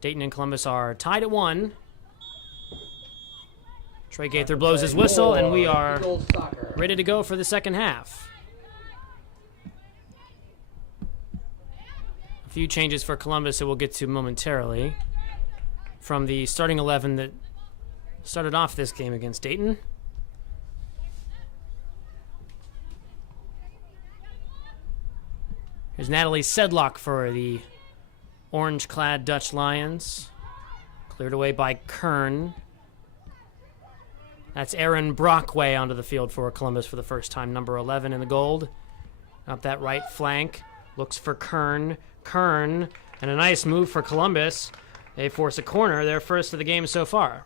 Dayton and Columbus are tied at 1. Trey Gaither blows his whistle, and we are ready to go for the second half. A few changes for Columbus that we'll get to momentarily from the starting 11 that started off this game against Dayton. Here's Natalie Sedlock for the orange-clad Dutch Lions. Cleared away by Kern. That's Aaron Brockway onto the field for Columbus for the first time, number 11 in the gold. Up that right flank, looks for Kern. Kern, and a nice move for Columbus. They force a corner, their first of the game so far.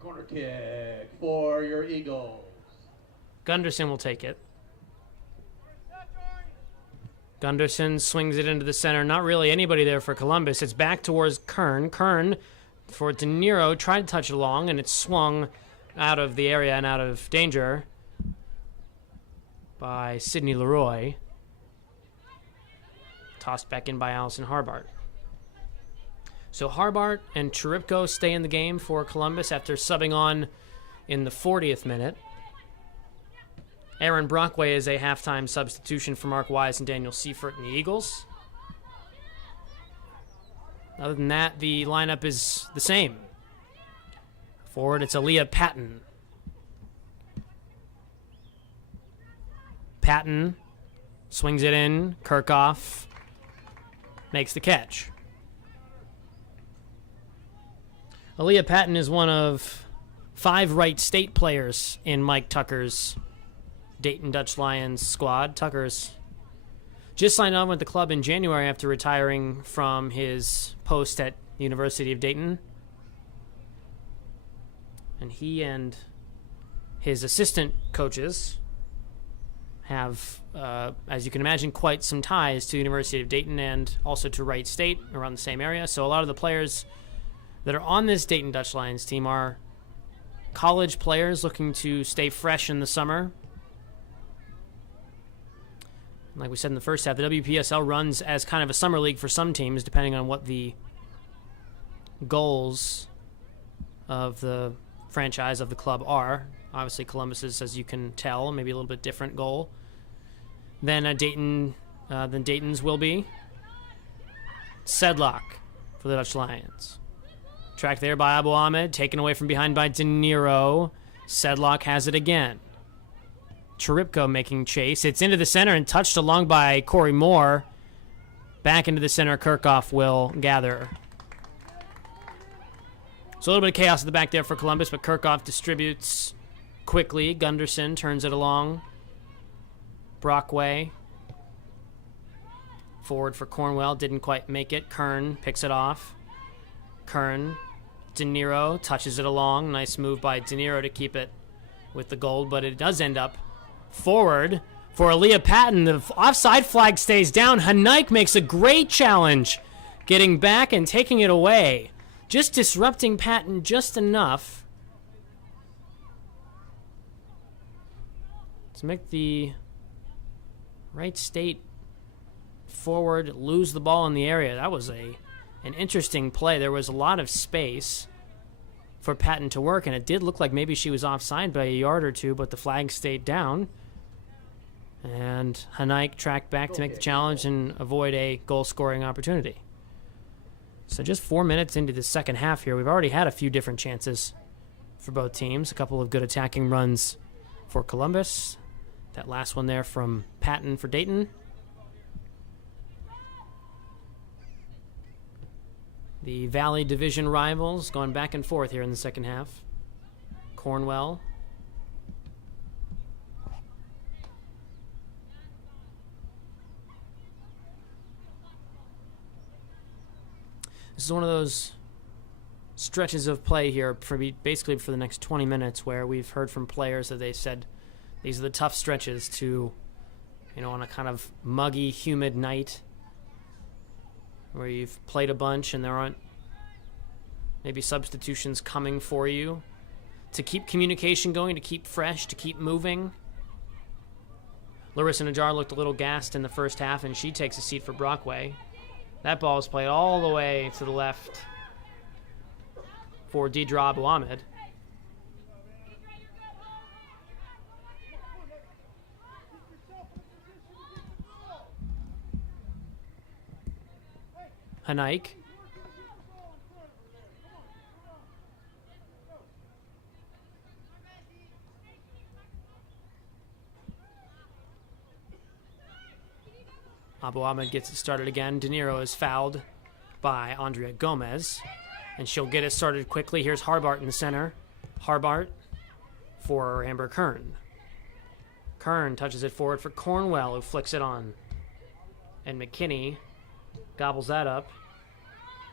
Corner kick for your Eagles. Gunderson will take it. Gunderson swings it into the center. Not really anybody there for Columbus. It's back towards Kern. Kern for De Niro. Tried to touch it along, and it's swung out of the area and out of danger by Sidney Leroy. Tossed back in by Allison Harbart. So Harbart and Cheripko stay in the game for Columbus after subbing on in the 40th minute. Aaron Brockway is a halftime substitution for Mark Wise and Daniel Seifert in the Eagles. Other than that, the lineup is the same. Forward, it's Aaliyah Patton. Patton swings it in. Kirchhoff makes the catch. Aaliyah Patton is one of 5 Wright State players in Mike Tucker's Dayton Dutch Lions squad. Tucker's just signed on with the club in January after retiring from his post at the University of Dayton. And he and his assistant coaches have, as you can imagine, quite some ties to the University of Dayton and also to Wright State around the same area. So a lot of the players that are on this Dayton Dutch Lions team are college players looking to stay fresh in the summer. Like we said in the first half, the WPSL runs as kind of a summer league for some teams, depending on what the goals of the franchise of the club are. Obviously, Columbus's, as you can tell, maybe a little bit different goal than Dayton's will be. Sedlock for the Dutch Lions. Tracked there by Abu Ahmed, taken away from behind by De Niro. Sedlock has it again. Cheripko making chase. It's into the center and touched along by Corey Moore. Back into the center, Kirchhoff will gather. So a little bit of chaos at the back there for Columbus, but Kirchhoff distributes quickly. Gunderson turns it along. Brockway. Forward for Cornwell, didn't quite make it. Kern picks it off. Kern. De Niro touches it along. Nice move by De Niro to keep it with the gold, but it does end up forward for Aaliyah Patton. The offside flag stays down. Hanaik makes a great challenge, getting back and taking it away. Just disrupting Patton just enough to make the Wright State forward lose the ball in the area. That was an interesting play. There was a lot of space for Patton to work, and it did look like maybe she was offside by a yard or two, but the flag stayed down. And Hanaik tracked back to make the challenge and avoid a goal-scoring opportunity. So just 4 minutes into the second half here, we've already had a few different chances for both teams. A couple of good attacking runs for Columbus. That last one there from Patton for Dayton. The Valley Division rivals going back and forth here in the second half. Cornwell. This is one of those stretches of play here basically for the next 20 minutes where we've heard from players that they said these are the tough stretches to, on a kind of muggy, humid night where you've played a bunch and there aren't maybe substitutions coming for you, to keep communication going, to keep fresh, to keep moving. Larissa Najjar looked a little gassed in the first half, and she takes a seat for Brockway. That ball is played all the way to the left for Deidre Abu Ahmed. Hanaik. Abu Ahmed gets it started again. De Niro is fouled by Andrea Gomez, and she'll get it started quickly. Here's Harbart in the center. Harbart for Amber Kern. Kern touches it forward for Cornwell, who flicks it on. And McKinney gobbles that up.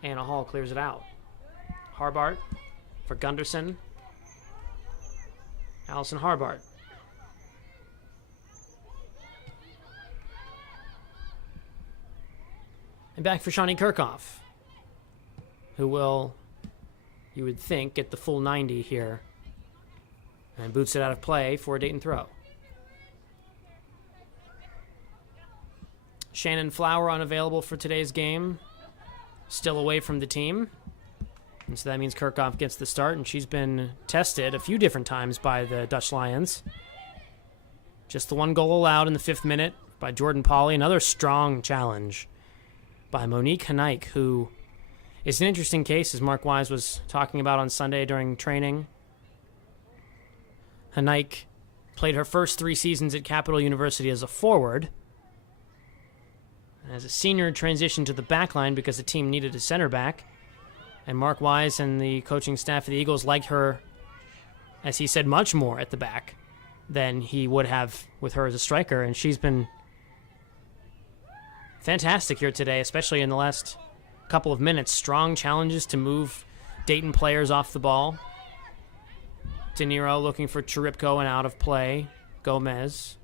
Anna Hall clears it out. Harbart for Gunderson. Allison Harbart. And back for Shawnee Kirchhoff, who will, you would think, get the full 90 here. And boots it out of play for a Dayton throw. Shannon Flower unavailable for today's game. Still away from the team. And so that means Kirchhoff gets the start, and she's been tested a few different times by the Dutch Lions. Just the one goal allowed in the 5th minute by Jordan Pauly. Another strong challenge by Monique Hanaik, who is an interesting case, as Mark Wise was talking about on Sunday during training. Hanaik played her first 3 seasons at Capital University as a forward. As a senior, transitioned to the back line because the team needed a center back. And Mark Wise and the coaching staff of the Eagles liked her, as he said, much more at the back than he would have with her as a striker. And she's been fantastic here today, especially in the last couple of minutes. Strong challenges to move Dayton players off the ball. De Niro looking for Cheripko and out of play. Gomez.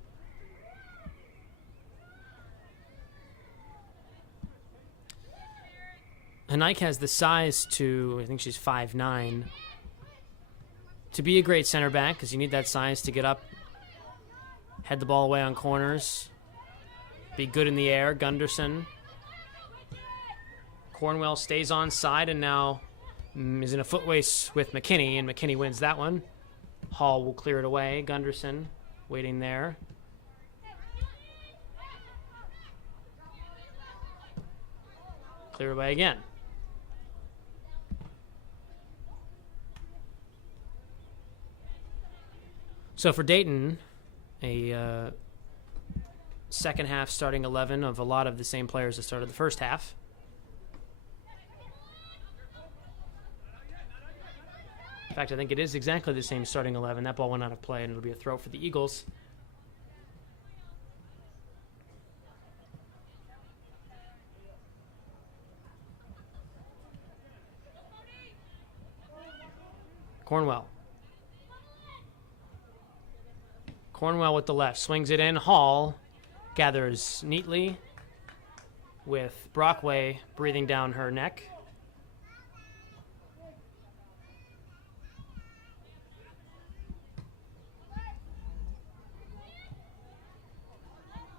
Hanaik has the size to, I think she's 5'9", to be a great center back, because you need that size to get up, head the ball away on corners, be good in the air. Gunderson. Cornwell stays on side and now is in a foot race with McKinney, and McKinney wins that one. Hall will clear it away. Gunderson waiting there. Clear away again. So for Dayton, a second half starting 11 of a lot of the same players that started the first half. In fact, I think it is exactly the same starting 11. That ball went out of play, and it'll be a throw for the Eagles. Cornwell. Cornwell with the left. Swings it in. Hall gathers neatly with Brockway breathing down her neck.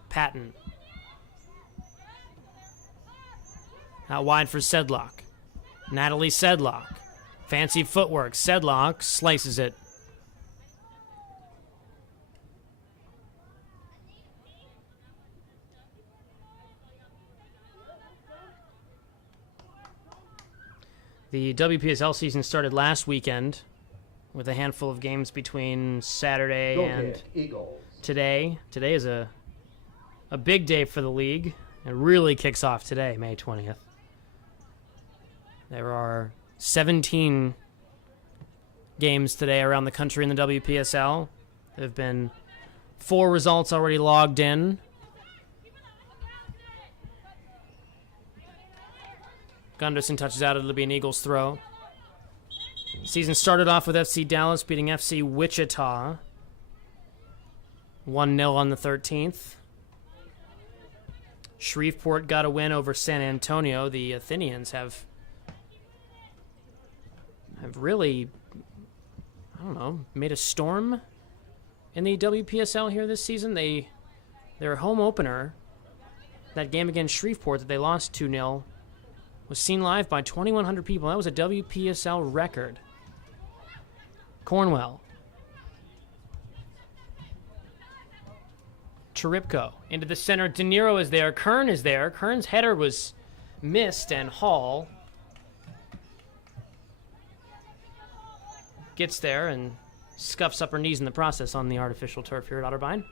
Patton. Out wide for Sedlock. Natalie Sedlock. Fancy footwork. Sedlock slices it. The WPSL season started last weekend with a handful of games between Saturday and today. Today is a big day for the league. It really kicks off today, May 20th. There are 17 games today around the country in the WPSL. There have been 4 results already logged in. Gunderson touches out. It'll be an Eagles throw. Season started off with FC Dallas beating FC Wichita 1-0 on the 13th. Shreveport got a win over San Antonio. The Athenians have really, I don't know, made a storm in the WPSL here this season. Their home opener, that game against Shreveport that they lost 2-0, was seen live by 2,100 people. That was a WPSL record. Cornwell. Cheripko into the center. De Niro is there. Kern is there. Kern's header was missed, and Hall gets there and scuffs up her knees in the process on the artificial turf here at Otterbein.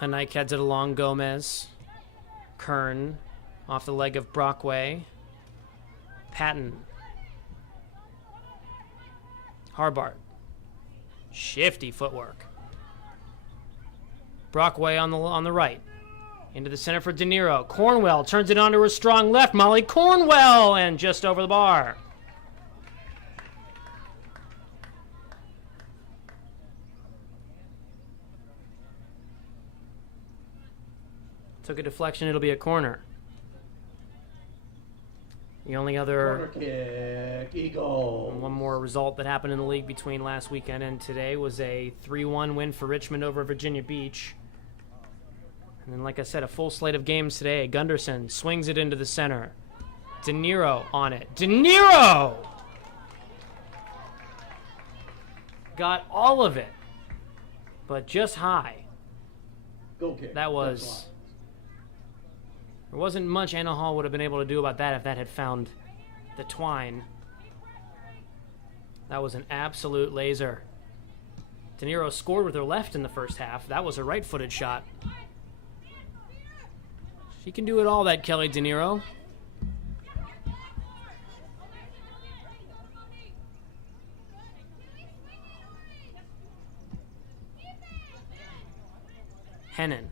Hanike heads it along. Gomez. Kern off the leg of Brockway. Patton. Harbart. Shifty footwork. Brockway on the right. Into the center for De Niro. Cornwell turns it onto her strong left. Molly Cornwell, and just over the bar. Took a deflection. It'll be a corner. The only other Corner kick, Eagles. one more result that happened in the league between last weekend and today was a 3-1 win for Richmond over Virginia Beach. And then, like I said, a full slate of games today. Gunderson swings it into the center. De Niro on it. De Niro! Got all of it, but just high. Goal kick. That was... There wasn't much Anna Hall would have been able to do about that if that had found the twine. That was an absolute laser. De Niro scored with her left in the first half. That was a right-footed shot. She can do it all, that Kelly De Niro. Hennon.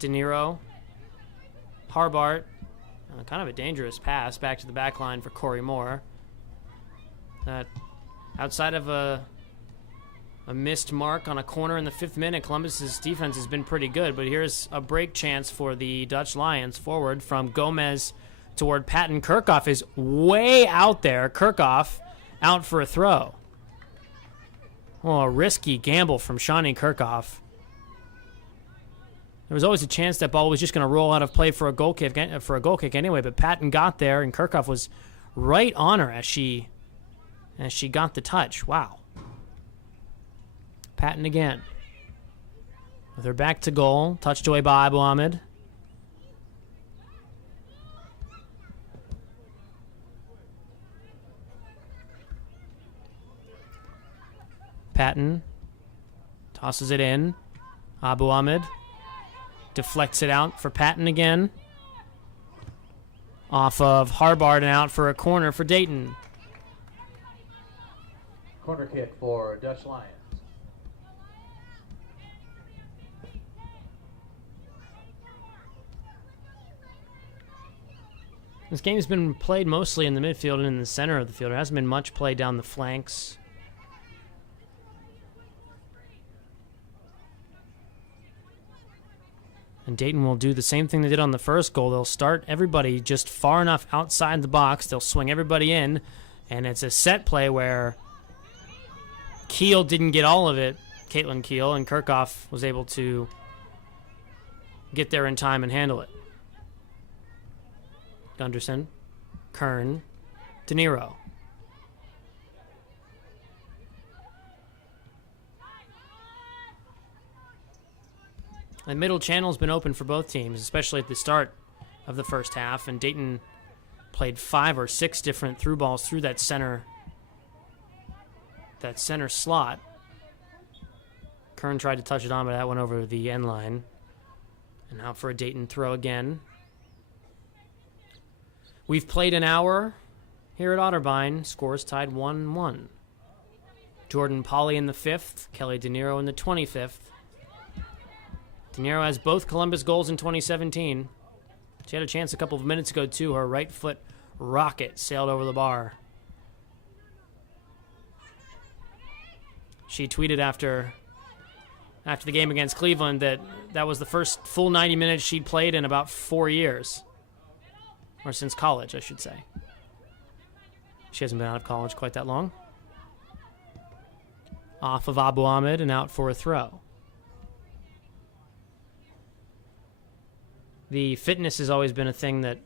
De Niro. Harbart. Kind of a dangerous pass back to the back line for Corey Moore. That outside of a missed mark on a corner in the 5th minute, Columbus's defense has been pretty good, but here's a break chance for the Dutch Lions. Forward from Gomez toward Patton. Kirchhoff is way out there. Kirchhoff out for a throw. Oh, a risky gamble from Shawnee Kirchhoff. There was always a chance that ball was just going to roll out of play for a goal kick anyway, but Patton got there, and Kirchhoff was right on her as she got the touch. Wow. Patton again. With her back to goal, touched away by Abu Ahmed. Patton tosses it in. Abu Ahmed deflects it out for Patton again. Off of Harbart and out for a corner for Dayton. Corner kick for Dutch Lions. This game's been played mostly in the midfield and in the center of the field. There hasn't been much play down the flanks. And Dayton will do the same thing they did on the first goal. They'll start everybody just far enough outside the box. They'll swing everybody in. And it's a set play where Keel didn't get all of it, Caitlin Keel, and Kirchhoff was able to get there in time and handle it. Gunderson, Kern, De Niro. The middle channel's been open for both teams, especially at the start of the first half, and Dayton played 5 or 6 different through balls through that center slot. Kern tried to touch it on, but that went over the end line. And now for a Dayton throw again. We've played an hour here at Otterbein. Scores tied 1-1. Jordan Polly in the 5th, Kelly De Niro in the 25th. De Niro has both Columbus goals in 2017. She had a chance a couple of minutes ago, too. Her right foot rocket sailed over the bar. She tweeted after the game against Cleveland that was the first full 90 minutes she'd played in about 4 years. Or since college, I should say. She hasn't been out of college quite that long. Off of Abu Ahmed and out for a throw. The fitness has always been a thing that...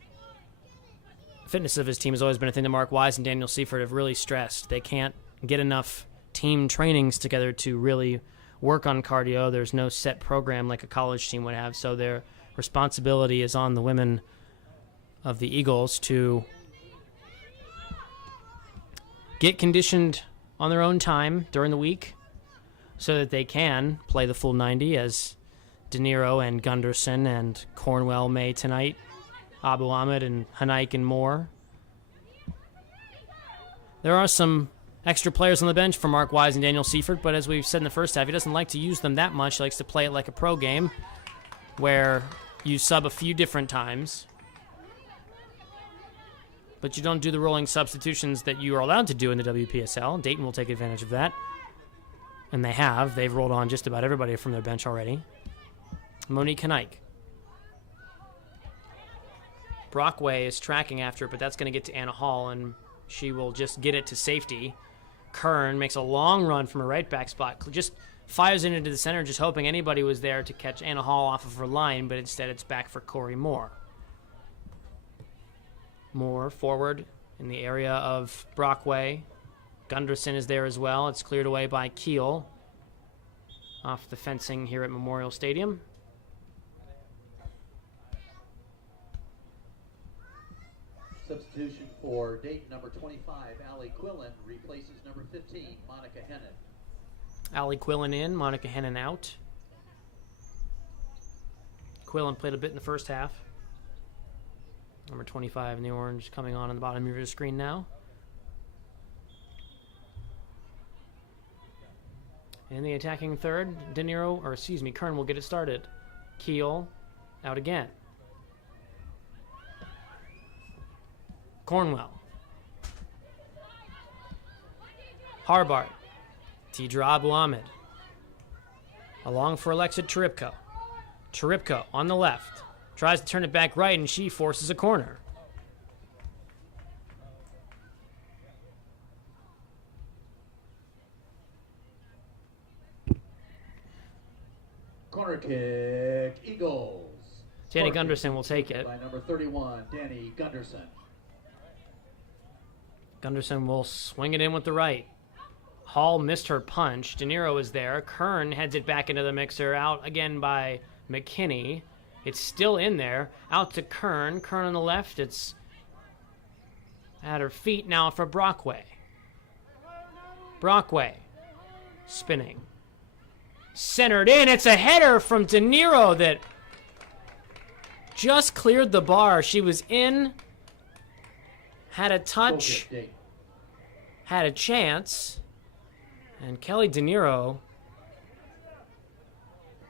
Fitness of his team has always been a thing that Mark Wise and Daniel Seifert have really stressed. They can't get enough team trainings together to really work on cardio. There's no set program like a college team would have, so their responsibility is on the women of the Eagles to get conditioned on their own time during the week so that they can play the full 90 as De Niro and Gunderson and Cornwell may tonight, Abu Ahmed and Hanaik and more. There are some extra players on the bench for Mark Wise and Daniel Seifert, but as we've said in the first half, he doesn't like to use them that much. He likes to play it like a pro game where you sub a few different times, but you don't do the rolling substitutions that you are allowed to do in the WPSL. Dayton will take advantage of that, and they have. They've rolled on just about everybody from their bench already. Monique Hanaik. Brockway is tracking after it, but that's going to get to Anna Hall, and she will just get it to safety. Kern makes a long run from a right back spot, just fires it into the center, just hoping anybody was there to catch Anna Hall off of her line, but instead it's back for Corey Moore. Moore forward in the area of Brockway. Gunderson is there as well. It's cleared away by Keel off the fencing here at Memorial Stadium. Substitution for Dayton, number 25, Allie Quillen, replaces number 15, Monica Hennon. Allie Quillen in, Monica Hennon out. Quillen played a bit in the first half. Number 25 in the orange coming on the bottom of your screen now. In the attacking third, Kern will get it started. Keel out again. Cornwell. Harbart. Tidra Abu Ahmed. Along for Alexa Cheripko. Cheripko on the left. Tries to turn it back right, and she forces a corner. Corner kick, Eagles. Danny Gunderson will take it. By number 31, Danny Gunderson. Gunderson will swing it in with the right. Hall missed her punch. De Niro is there. Kern heads it back into the mixer. Out again by McKinney. It's still in there. Out to Kern. Kern on the left. It's at her feet now for Brockway. Brockway. Spinning. Centered in. It's a header from De Niro that just cleared the bar. She was in. Had a touch, had a chance, and Kelly De Niro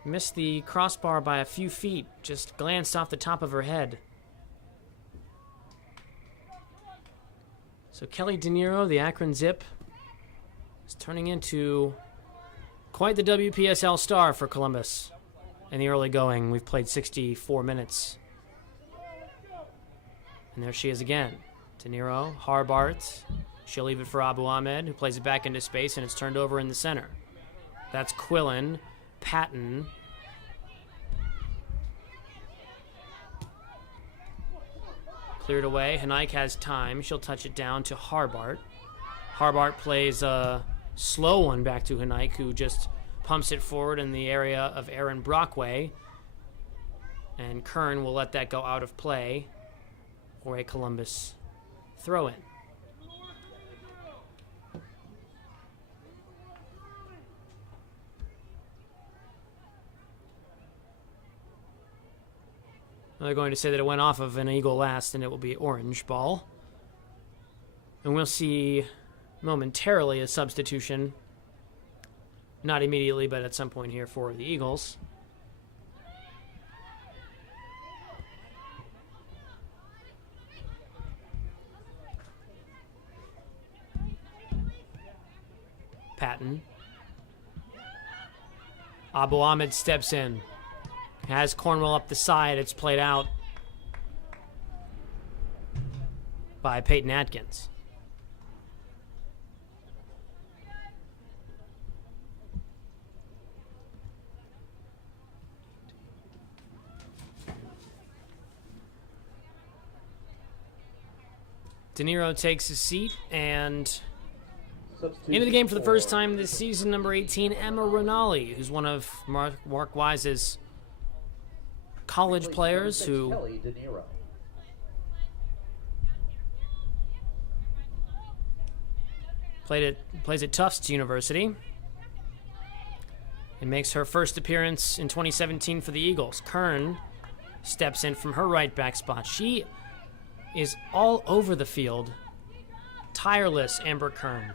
missed the crossbar by a few feet, just glanced off the top of her head. So Kelly De Niro, the Akron Zip, is turning into quite the WPSL star for Columbus in the early going. We've played 64 minutes. And there she is again. De Niro, Harbart. She'll leave it for Abu Ahmed, who plays it back into space, and it's turned over in the center. That's Quillen. Patton. Cleared away. Hanaik has time. She'll touch it down to Harbart. Harbart plays a slow one back to Hanaik, who just pumps it forward in the area of Aaron Brockway. And Kern will let that go out of play for a Columbus throw in. They're going to say that it went off of an Eagle last, and it will be orange ball. And we'll see momentarily a substitution. Not immediately, but at some point here for the Eagles. Patton. Abu Ahmed steps in. Has Cornwell up the side. It's played out by Peyton Atkins. De Niro takes his seat, and into the game for the first time this season, number 18, Emma Rinaldi, who's one of Mark Wise's college players who plays at Tufts University and makes her first appearance in 2017 for the Eagles. Kern steps in from her right back spot. She is all over the field. Tireless Amber Kern.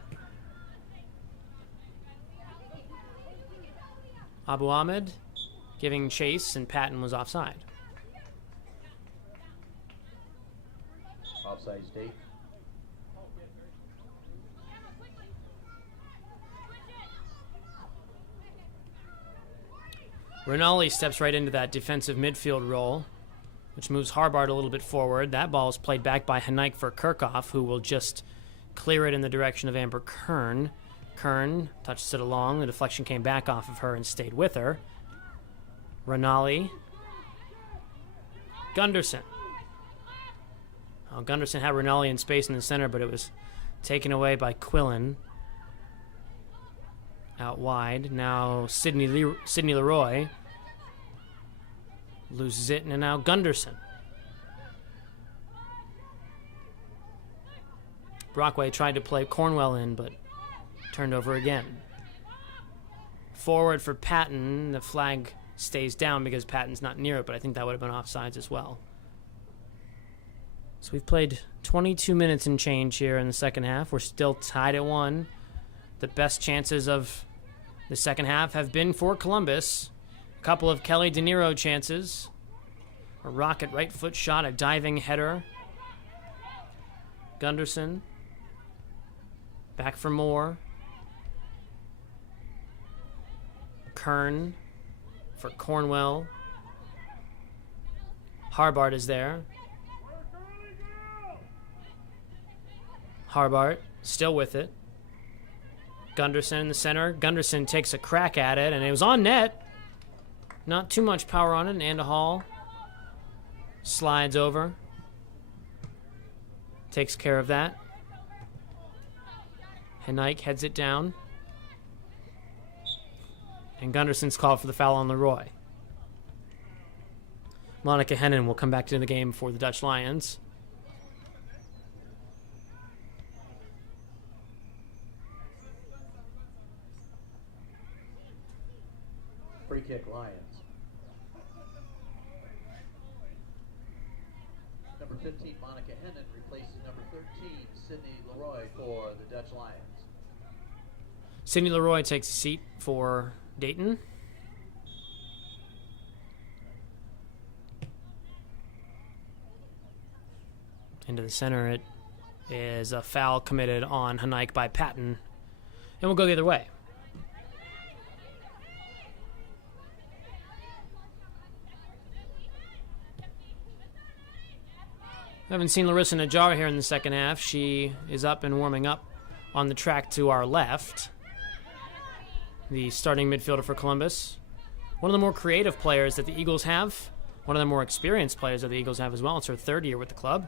Abu Ahmed giving chase, and Patton was offside. Offside Dayton. Rinaldi steps right into that defensive midfield role, which moves Harbart a little bit forward. That ball is played back by Henike for Kirchhoff, who will just clear it in the direction of Amber Kern. Kern touches it along. The deflection came back off of her and stayed with her. Rinaldi. Gunderson. Gunderson had Rinaldi in space in the center, but it was taken away by Quillen. Out wide. Now Sidney Leroy loses it, and now Gunderson. Brockway tried to play Cornwell in, but turned over again. Forward for Patton. The flag stays down because Patton's not near it, but I think that would have been offsides as well. So we've played 22 minutes and change here in the second half. We're still tied at 1. The best chances of the second half have been for Columbus. A couple of Kelly De Niro chances. A rocket right foot shot, a diving header. Gunderson. Back for more. Kern for Cornwell. Harbart is there. Harbart still with it. Gunderson in the center. Gunderson takes a crack at it, and it was on net. Not too much power on it, and Anda Hall slides over. Takes care of that. Henike heads it down. And Gunderson's called for the foul on Leroy. Monica Hennon will come back to the game for the Dutch Lions. Free kick Lions. Number 15, Monica Hennon replaces number 13, Sidney Leroy for the Dutch Lions. Sidney Leroy takes a seat for Dayton. Into the center, it is a foul committed on Henike by Patton. And we'll go the other way. I haven't seen Larissa Najjar here in the second half. She is up and warming up on the track to our left. The starting midfielder for Columbus. One of the more creative players that the Eagles have. One of the more experienced players that the Eagles have as well. It's her third year with the club.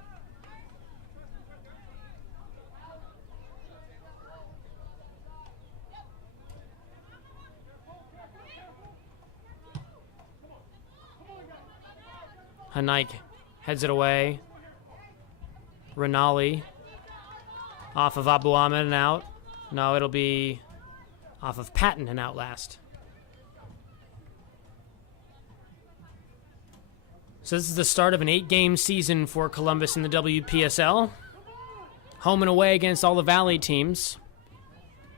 Henike heads it away. Rinaldi off of Abu Ahmed and out. No, it'll be off of Patton and out last. So this is the start of an 8-game season for Columbus in the WPSL. Home and away against all the Valley teams.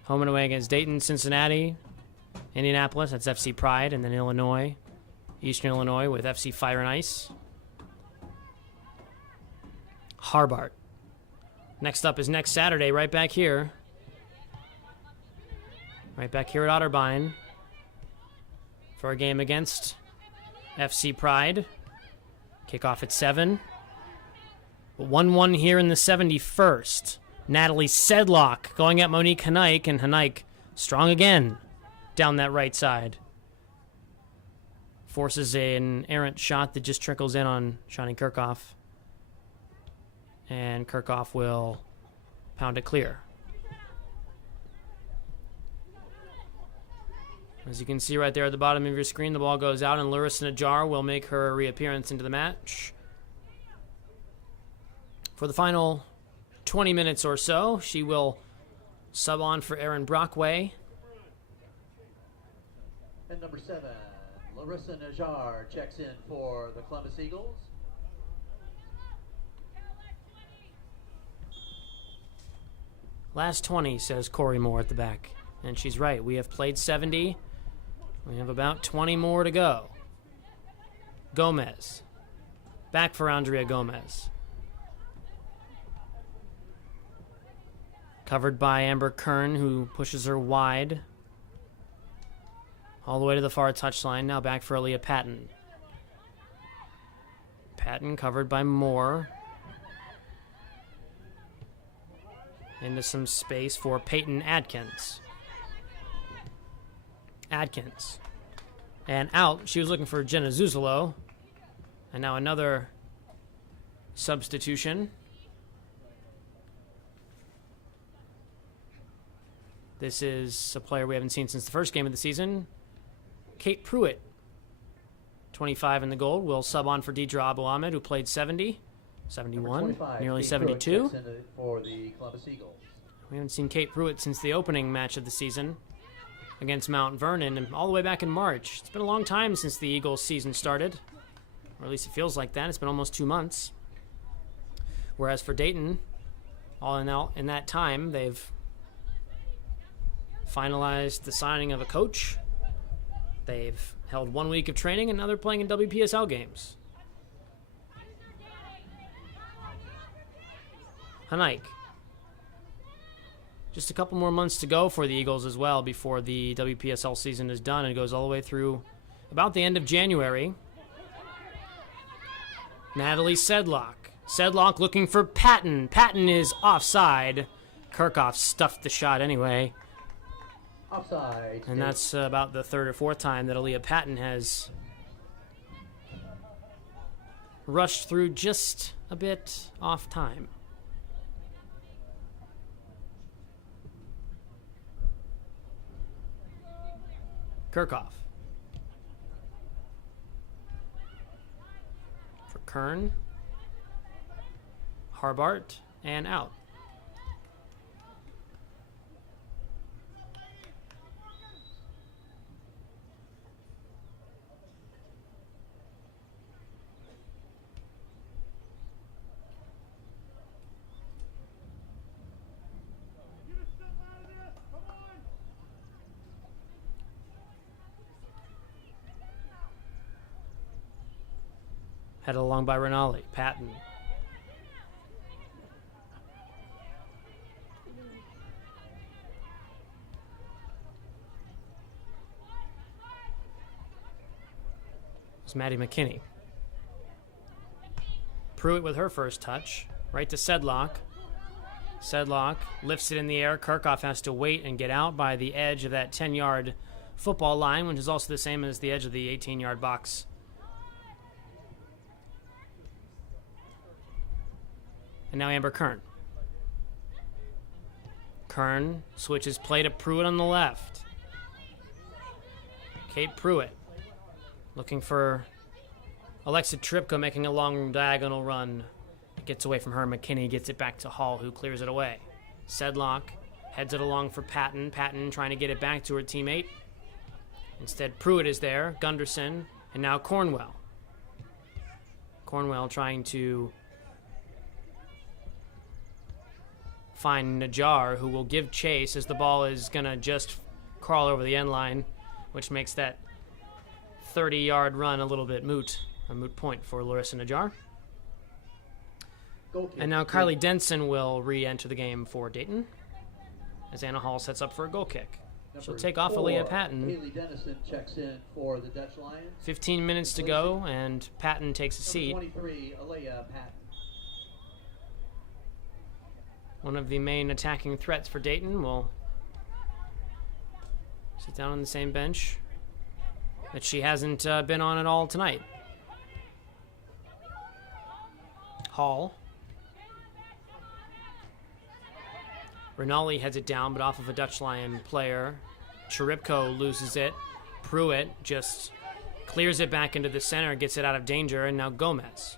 Home and away against Dayton, Cincinnati, Indianapolis, that's FC Pride, and then Illinois, Eastern Illinois with FC Fire and Ice. Harbart. Next up is next Saturday, right back here. Right back here at Otterbein for a game against FC Pride. Kickoff at 7. 1-1 here in the 71st. Natalie Sedlock going at Monique Haneik, and Haneik strong again down that right side. Forces an errant shot that just trickles in on Shani Kirchhoff. And Kirchhoff will pound it clear. As you can see right there at the bottom of your screen, the ball goes out, and Larissa Najjar will make her reappearance into the match. For the final 20 minutes or so, she will sub on for Erin Brockway. And number 7, Larissa Najjar checks in for the Columbus Eagles. Last 20, says Corey Moore at the back. And she's right. We have played 70. We have about 20 more to go. Gomez. Back for Andrea Gomez. Covered by Amber Kern, who pushes her wide. All the way to the far touchline. Now back for Aaliyah Patton. Patton covered by Moore. Into some space for Peyton Adkins. Adkins. And out. She was looking for Jenna Zuzolo. And now another substitution. This is a player we haven't seen since the first game of the season. Kate Pruitt, 25 in the goal, will sub on for Deidre Abu Ahmed, who played 70, 71, nearly 72. For the Columbus Eagles. We haven't seen Kate Pruitt since the opening match of the season against Mount Vernon, and all the way back in March. It's been a long time since the Eagles season started, or at least it feels like that. It's been almost 2 months. Whereas for Dayton, all in that time, they've finalized the signing of a coach. They've held 1 week of training, and now they're playing in WPSL games. Haneik. Just a couple more months to go for the Eagles as well before the WPSL season is done. It goes all the way through about the end of January. Natalie Sedlock. Sedlock looking for Patton. Patton is offside. Kirchhoff stuffed the shot anyway. Offside. And that's about the third or fourth time that Aaliyah Patton has rushed through just a bit off time. Kirchhoff. For Kern. Harbart. And out. Headed along by Renali. Patton. It's Maddie McKinney. Pruitt with her first touch. Right to Sedlock. Sedlock lifts it in the air. Kirchhoff has to wait and get out by the edge of that 10-yard football line, which is also the same as the edge of the 18-yard box. And now Amber Kern. Kern switches play to Pruitt on the left. Kate Pruitt looking for Alexa Tripka, making a long diagonal run. Gets away from her. McKinney gets it back to Hall, who clears it away. Sedlock heads it along for Patton. Patton trying to get it back to her teammate. Instead, Pruitt is there. Gunderson. And now Cornwell. Cornwell trying to find Najjar, who will give chase as the ball is going to just crawl over the end line, which makes that 30-yard run a little bit moot, a moot point for Larissa Najjar. And now Kylie Denson will re-enter the game for Dayton as Anna Hall sets up for a goal kick. She'll take off Aaliyah Patton. Haley Dennison checks in for the Dutch Lions. 15 minutes to go, and Patton takes a seat. 23, Aaliyah Patton. One of the main attacking threats for Dayton will sit down on the same bench that she hasn't been on at all tonight. Hall. Rinaldi heads it down, but off of a Dutch Lion player. Cheripko loses it. Pruitt just clears it back into the center, gets it out of danger, and now Gomez.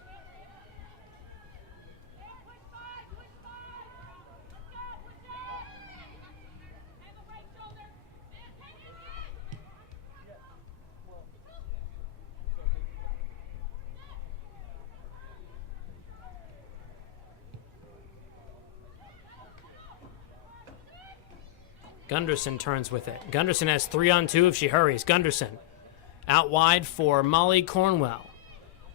Gunderson turns with it. Gunderson has 3-on-2 if she hurries. Gunderson out wide for Molly Cornwell.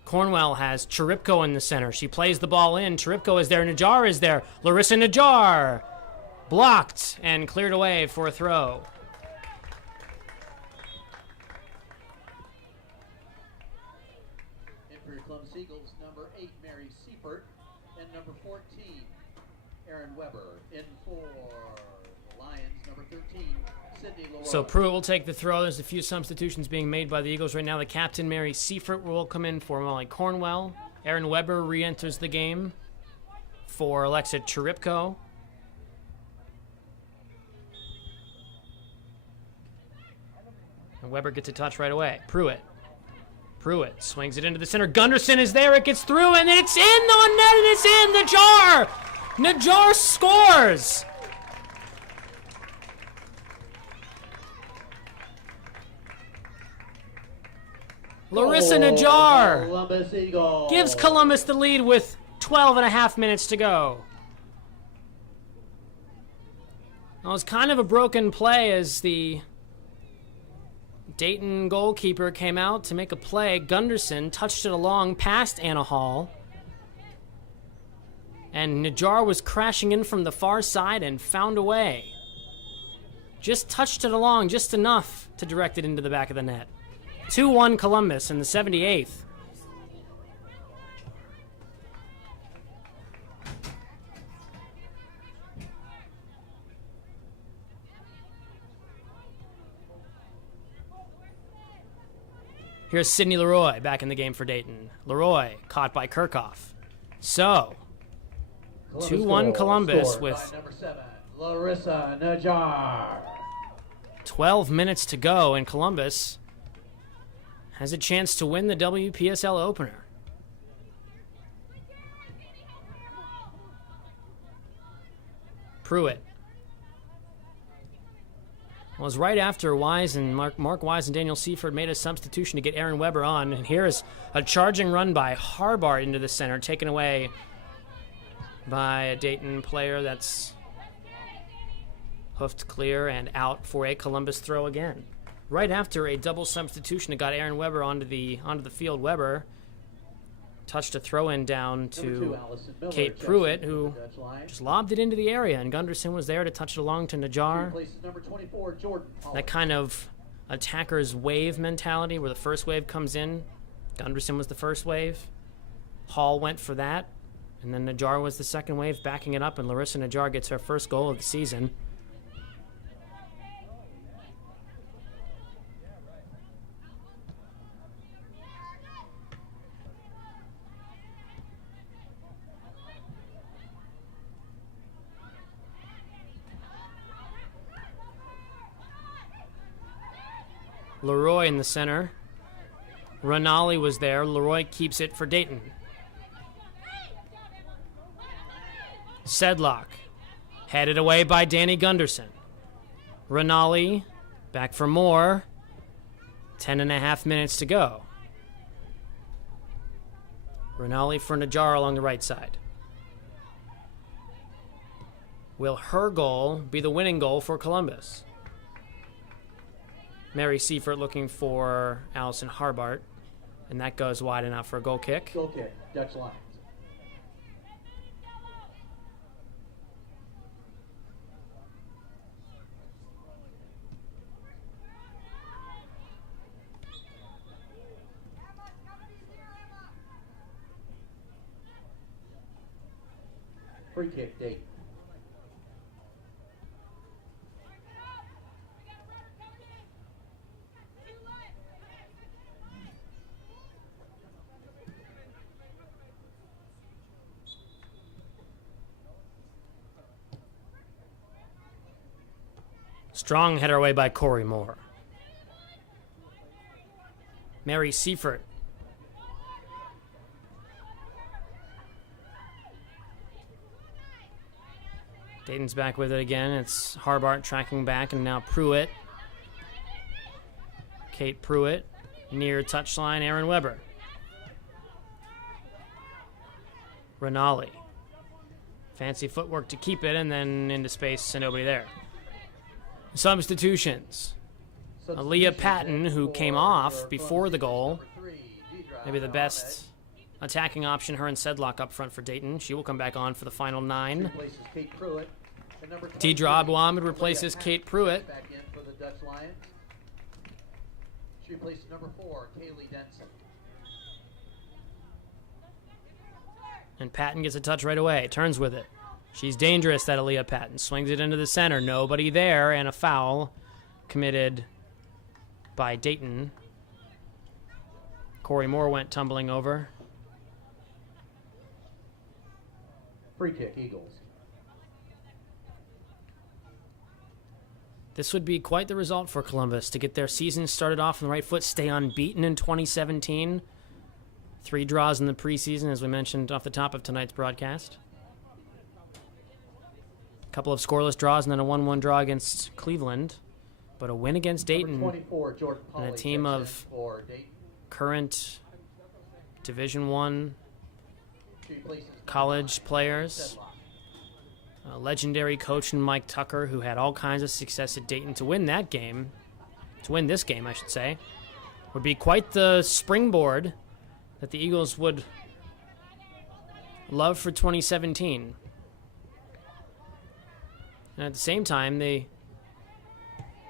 Cornwell has Cheripko in the center. She plays the ball in. Cheripko is there. Najjar is there. Larissa Najjar blocked and cleared away for a throw. In for your Columbus Eagles, number 8, Mary Seifert, and number 14, Aaron Weber. In for the Lions, number 13, Sydney Leroy. So Pruitt will take the throw. There's a few substitutions being made by the Eagles right now. The captain, Mary Seifert, will come in for Molly Cornwell. Aaron Weber re-enters the game for Alexa Cheripko. And Weber gets a touch right away. Pruitt swings it into the center. Gunderson is there. It gets through, and it's in on net, and it's in. Najjar! Najjar scores! Larissa Najjar Columbus Eagles gives Columbus the lead with 12 and a half minutes to go. It was kind of a broken play as the Dayton goalkeeper came out to make a play. Gunderson touched it along past Anna Hall. And Najjar was crashing in from the far side and found a way. Just touched it along just enough to direct it into the back of the net. 2-1 Columbus in the 78th. Here's Sydney Leroy back in the game for Dayton. Leroy caught by Kirchhoff. So, 2-1 Columbus with number 7, Larissa Najjar. 12 minutes to go, and Columbus has a chance to win the WPSL opener. Pruitt was right after Wise and Mark Wise and Daniel Seifert made a substitution to get Aaron Weber on. And here's a charging run by Harbart into the center, taken away by a Dayton player that's hoofed clear and out for a Columbus throw again. Right after a double substitution, it got Aaron Weber onto the field. Weber touched a throw-in down to Kate Pruitt, who just lobbed it into the area, and Gunderson was there to touch it along to Najjar. That kind of attacker's wave mentality where the first wave comes in. Gunderson was the first wave. Hall went for that, and then Najjar was the second wave, backing it up, and Larissa Najjar gets her first goal of the season. Leroy in the center. Rinaldi was there. Leroy keeps it for Dayton. Sedlock headed away by Danny Gunderson. Rinaldi back for more. 10.5 minutes to go. Rinaldi for Najjar along the right side. Will her goal be the winning goal for Columbus? Mary Seifert looking for Allison Harbart, and that goes wide and out for a goal kick. Goal kick, Dutch Lions. Free kick, Dayton. Strong header away by Corey Moore. Mary Seifert. Dayton's back with it again. It's Harbart tracking back, and now Pruitt. Kate Pruitt near touchline. Aaron Weber. Rinaldi. Fancy footwork to keep it, and then into space and nobody there. Substitutions. Aaliyah Patton, who came off before the goal. Maybe the best attacking option, her and Sedlock up front for Dayton. She will come back on for the final 9. Deidre Abu-Ahmed replaces Kate Pruitt. Back in for the Dutch Lions. She replaces number 4, Kaylee Denson. And Patton gets a touch right away. Turns with it. She's dangerous, that Aaliyah Patton. Swings it into the center. Nobody there, and a foul committed by Dayton. Corey Moore went tumbling over. Free kick, Eagles. This would be quite the result for Columbus to get their season started off on the right foot, stay unbeaten in 2017. 3 draws in the preseason, as we mentioned off the top of tonight's broadcast. A couple of scoreless draws and then a 1-1 draw against Cleveland. But a win against Dayton, 24, and a team of current Division I college players. A legendary coach in Mike Tucker, who had all kinds of success at Dayton. To win that game, to win this game, I should say, would be quite the springboard that the Eagles would love for 2017. And at the same time, the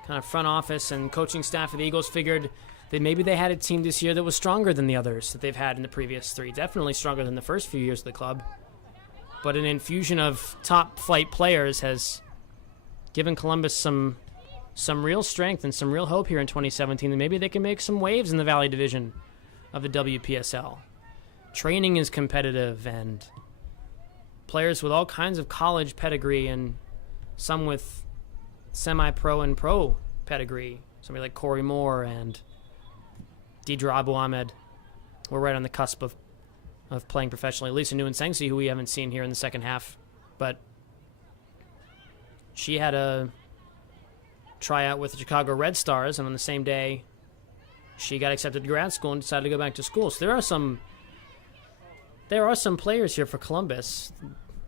kind of front office and coaching staff of the Eagles figured that maybe they had a team this year that was stronger than the others that they've had in the previous 3. Definitely stronger than the first few years of the club. But an infusion of top-flight players has given Columbus some real strength and some real hope here in 2017, and maybe they can make some waves in the Valley Division of the WPSL. Training is competitive, and players with all kinds of college pedigree and some with semi-pro and pro pedigree, somebody like Corey Moore and Deidre Abu-Ahmed, we're right on the cusp of playing professionally. Lisa Nguyen-Sengsi, who we haven't seen here in the second half, but she had a tryout with the Chicago Red Stars, and on the same day, she got accepted to grad school and decided to go back to school. So there are some players here for Columbus,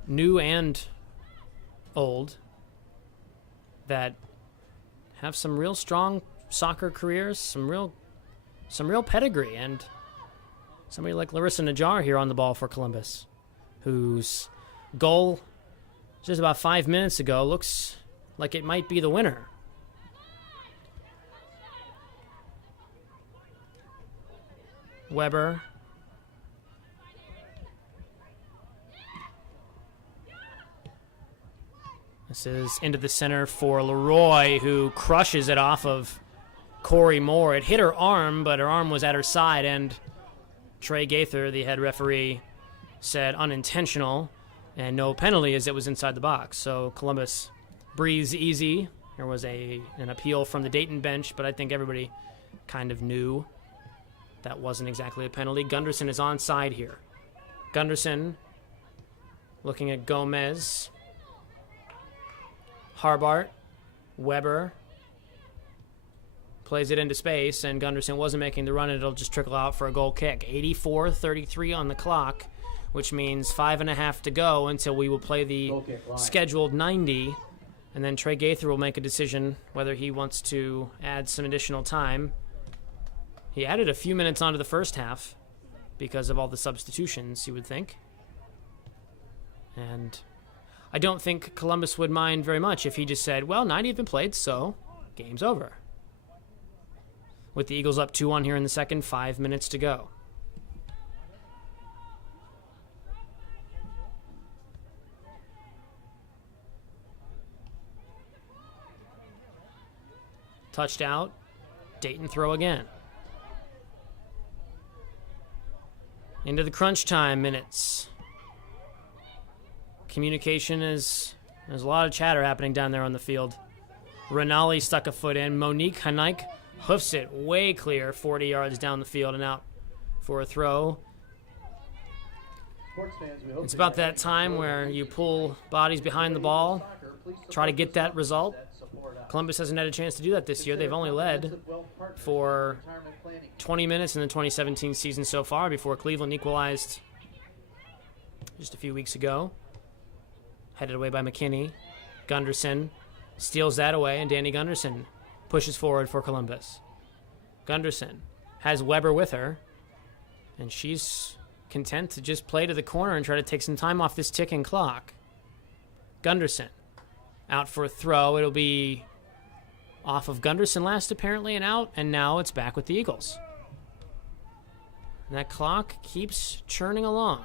new and old, that have some real strong soccer careers, some real pedigree, and somebody like Larissa Najjar here on the ball for Columbus, whose goal just about 5 minutes ago looks like it might be the winner. Weber. This is into the center for Leroy, who crushes it off of Corey Moore. It hit her arm, but her arm was at her side, and Trey Gaither, the head referee, said unintentional and no penalty as it was inside the box. So Columbus breathes easy. There was an appeal from the Dayton bench, but I think everybody kind of knew that wasn't exactly a penalty. Gunderson is onside here. Gunderson looking at Gomez. Harbart. Weber plays it into space, and Gunderson wasn't making the run, and it'll just trickle out for a goal kick. 84:33 on the clock, which means 5.5 to go until we will play the scheduled 90, and then Trey Gaither will make a decision whether he wants to add some additional time. He added a few minutes onto the first half because of all the substitutions, you would think. And I don't think Columbus would mind very much if he just said, well, 90 have been played, so game's over. With the Eagles up 2-1 here in the second, 5 minutes to go. Touched out. Dayton throw again. Into the crunch time minutes. Communication is... There's a lot of chatter happening down there on the field. Renali stuck a foot in. Monique Hanaik hoofs it way clear, 40 yards down the field and out for a throw. It's about that time where you pull bodies behind the ball, try to get that result. Columbus hasn't had a chance to do that this year. They've only led for 20 minutes in the 2017 season so far before Cleveland equalized just a few weeks ago. Headed away by McKinney. Gunderson steals that away, and Danny Gunderson pushes forward for Columbus. Gunderson has Weber with her, and she's content to just play to the corner and try to take some time off this ticking clock. Gunderson out for a throw. It'll be off of Gunderson last apparently and out, and now it's back with the Eagles. And that clock keeps churning along.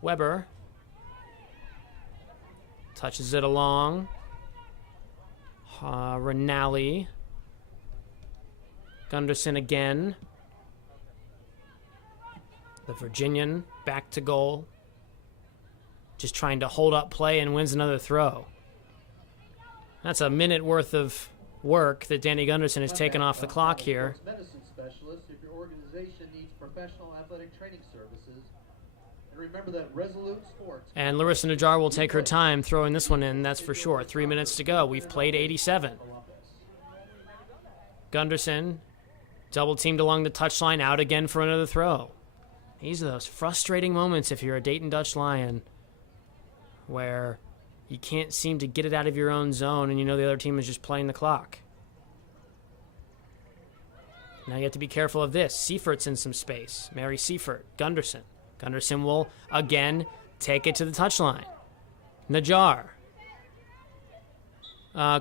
Weber touches it along. Renali. Gunderson again. The Virginian back to goal. Just trying to hold up play and wins another throw. That's a minute worth of work that Danny Gunderson has taken off the clock here. Medicine specialist if your organization needs professional athletic training services. And remember that Resolute Sports. And Larissa Najjar will take her time throwing this one in, that's for sure. 3 minutes to go. We've played 87. Gunderson, double teamed along the touchline, out again for another throw. These are those frustrating moments if you're a Dayton Dutch Lion where you can't seem to get it out of your own zone and you know the other team is just playing the clock. Now you have to be careful of this. Seifert's in some space. Mary Seifert, Gunderson. Gunderson will, again, take it to the touchline. Najjar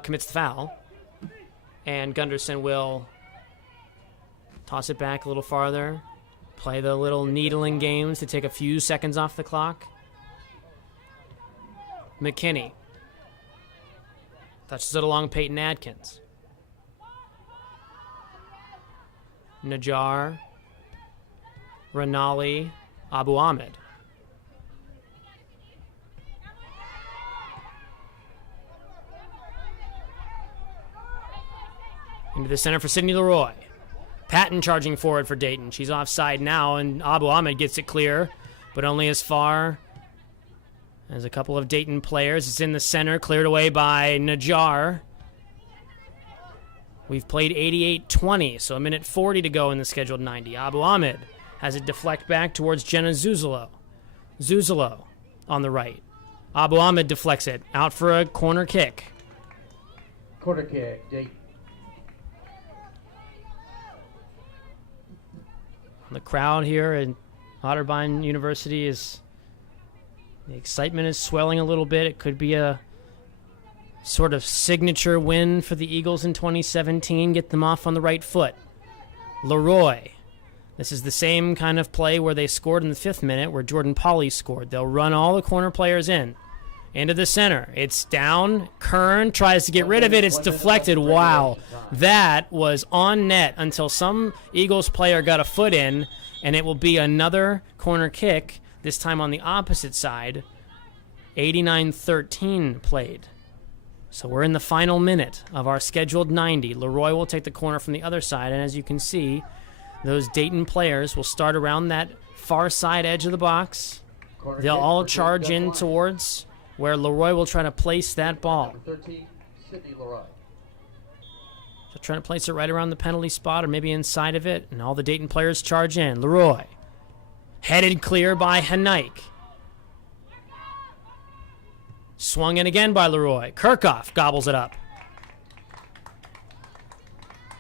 commits the foul. And Gunderson will toss it back a little farther. Play the little needling games to take a few seconds off the clock. McKinney touches it along Peyton Adkins. Najjar. Renali. Abu Ahmed. Into the center for Sydney Leroy. Patton charging forward for Dayton. She's offside now, and Abu Ahmed gets it clear, but only as far as a couple of Dayton players. It's in the center, cleared away by Najjar. We've played 88-20, so a minute 40 to go in the scheduled 90. Abu Ahmed has it deflect back towards Jenna Zuzalo. Zuzalo on the right. Abu Ahmed deflects it out for a corner kick. Corner kick, Dayton. The crowd here at Otterbein University is... The excitement is swelling a little bit. It could be a sort of signature win for the Eagles in 2017. Get them off on the right foot. Leroy. This is the same kind of play where they scored in the 5th minute, where Jordan Pauly scored. They'll run all the corner players in. Into the center. It's down. Kern tries to get rid of it. It's deflected. Wow. That was on net until some Eagles player got a foot in, and it will be another corner kick, this time on the opposite side. 89-13 played. So we're in the final minute of our scheduled 90. Leroy will take the corner from the other side, and as you can see, those Dayton players will start around that far side edge of the box. They'll all charge in towards where Leroy will try to place that ball. 13, Sydney Leroy. So trying to place it right around the penalty spot or maybe inside of it, and all the Dayton players charge in. Leroy. Headed clear by Hanaik. Swung in again by Leroy. Kirchhoff gobbles it up.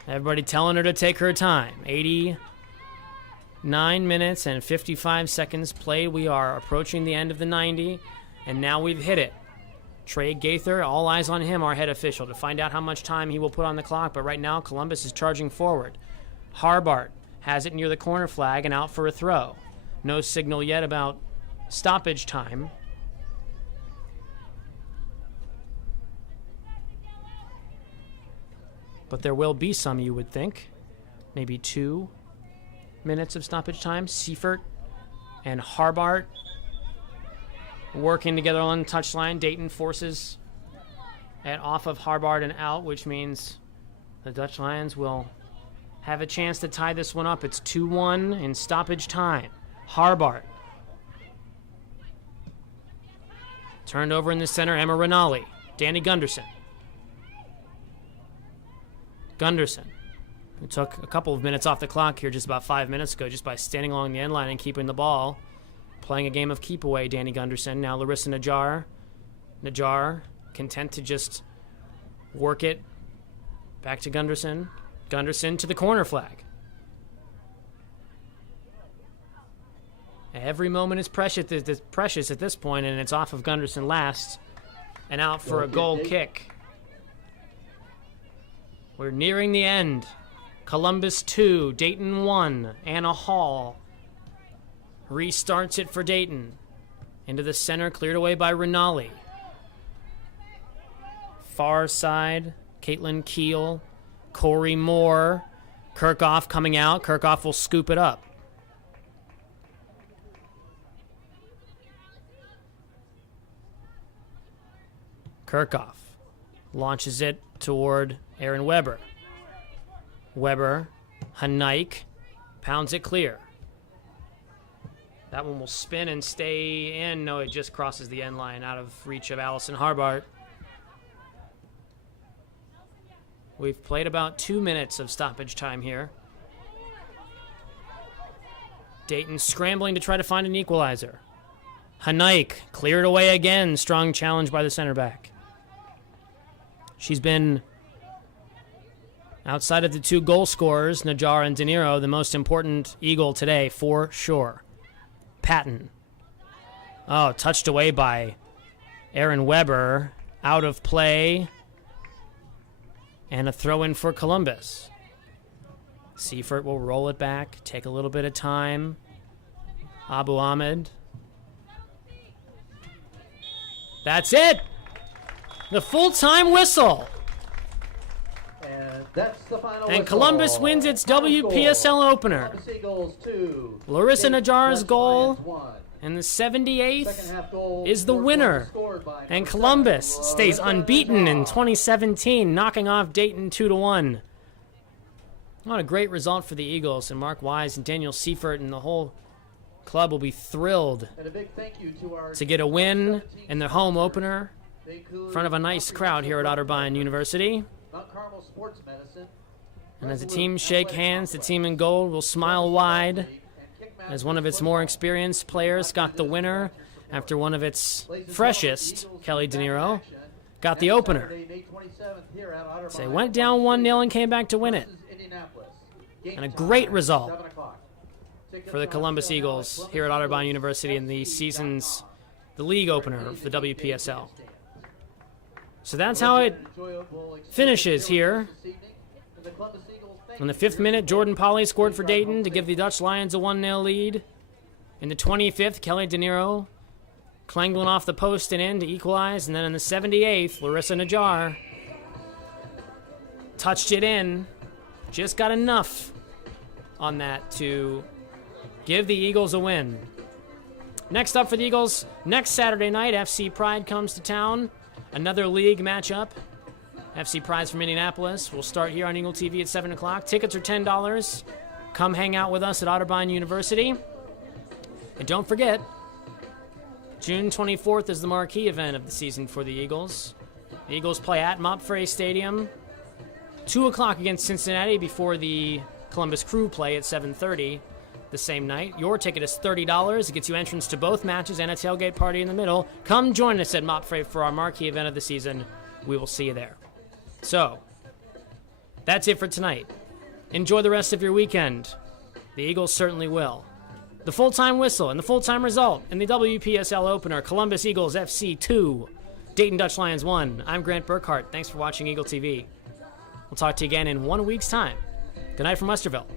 Everybody telling her to take her time. 89 minutes and 55 seconds played. We are approaching the end of the 90, and now we've hit it. Trey Gaither, all eyes on him, our head official, to find out how much time he will put on the clock. But right now, Columbus is charging forward. Harbart has it near the corner flag and out for a throw. No signal yet about stoppage time. but there will be some, you would think. Maybe 2 minutes of stoppage time. Seifert and Harbart working together on the touchline. Dayton forces it off of Harbart and out, which means the Dutch Lions will have a chance to tie this one up. It's 2-1 in stoppage time. Harbart. Turned over in the center, Emma Rinaldi. Danny Gunderson. Gunderson, who took a couple of minutes off the clock here just about 5 minutes ago just by standing along the end line and keeping the ball. Playing a game of keep away, Danny Gunderson. Now Larissa Najjar. Najjar, content to just work it back to Gunderson. Gunderson to the corner flag. Every moment is precious at this point, and it's off of Gunderson last and out for a goal kick. We're nearing the end. Columbus 2, Dayton 1. Anna Hall restarts it for Dayton. Into the center, cleared away by Rinaldi. Far side, Caitlin Keel, Corey Moore, Kirchhoff coming out. Kirchhoff will scoop it up. Kirchhoff launches it toward Aaron Weber. Weber, Hanaik, pounds it clear. That one will spin and stay in. No, it just crosses the end line out of reach of Allison Harbart. We've played about 2 minutes of stoppage time here. Dayton scrambling to try to find an equalizer. Hanaik cleared away again. Strong challenge by the center back. She's been, outside of the 2 goal scorers, Najjar and De Niro, the most important Eagle today, for sure. Patton. Oh, touched away by Aaron Weber. Out of play. And a throw-in for Columbus. Seifert will roll it back, take a little bit of time. Abu Ahmed. That's it! The full-time whistle. And that's the final And whistle. Columbus wins its WPSL opener. Columbus Eagles 2, Larissa Dayton Najjar's Dutch goal Lions 1. and the 78th Second half goal is the for winner. Columbus scored by And number Columbus 7, stays Larissa unbeaten in Najjar. 2017, knocking off Dayton 2-1. What a great result for the Eagles, and Mark Wise and Daniel Seifert and the whole club will be thrilled And a big thank you to our to get a win in their home opener They include in front of a nice crowd here at Otterbein University. Mount Carmel Sports Medicine. And as the teams shake hands, the team in gold will smile wide as one of its more experienced players got the winner after one of its freshest, Kelly De Niro, got the opener. So they went down 1-0 and came back to win it. And a great result for the Columbus Eagles here at Otterbein University in the league opener of the WPSL. So that's how it finishes here. In the 5th minute, Jordan Polly scored for Dayton to give the Dutch Lions a 1-0 lead. In the 25th, Kelly De Niro clanged one off the post and in to equalize. And then in the 78th, Larissa Najjar touched it in. Just got enough on that to give the Eagles a win. Next up for the Eagles, next Saturday night, FC Pride comes to town. Another league matchup. FC Pride from Indianapolis will start here on Eagle TV at 7 o'clock. Tickets are $10. Come hang out with us at Otterbein University. And don't forget, June 24th is the marquee event of the season for the Eagles. The Eagles play at Mopfre Stadium. 2 o'clock against Cincinnati before the Columbus Crew play at 7:30 the same night. Your ticket is $30. It gets you entrance to both matches and a tailgate party in the middle. Come join us at Mopfre for our marquee event of the season. We will see you there. So, that's it for tonight. Enjoy the rest of your weekend. The Eagles certainly will. The full-time whistle and the full-time result in the WPSL opener, Columbus Eagles FC 2, Dayton Dutch Lions 1. I'm Grant Burkhart. Thanks for watching Eagle TV. We'll talk to you again in 1 week's time. Good night from Westerville.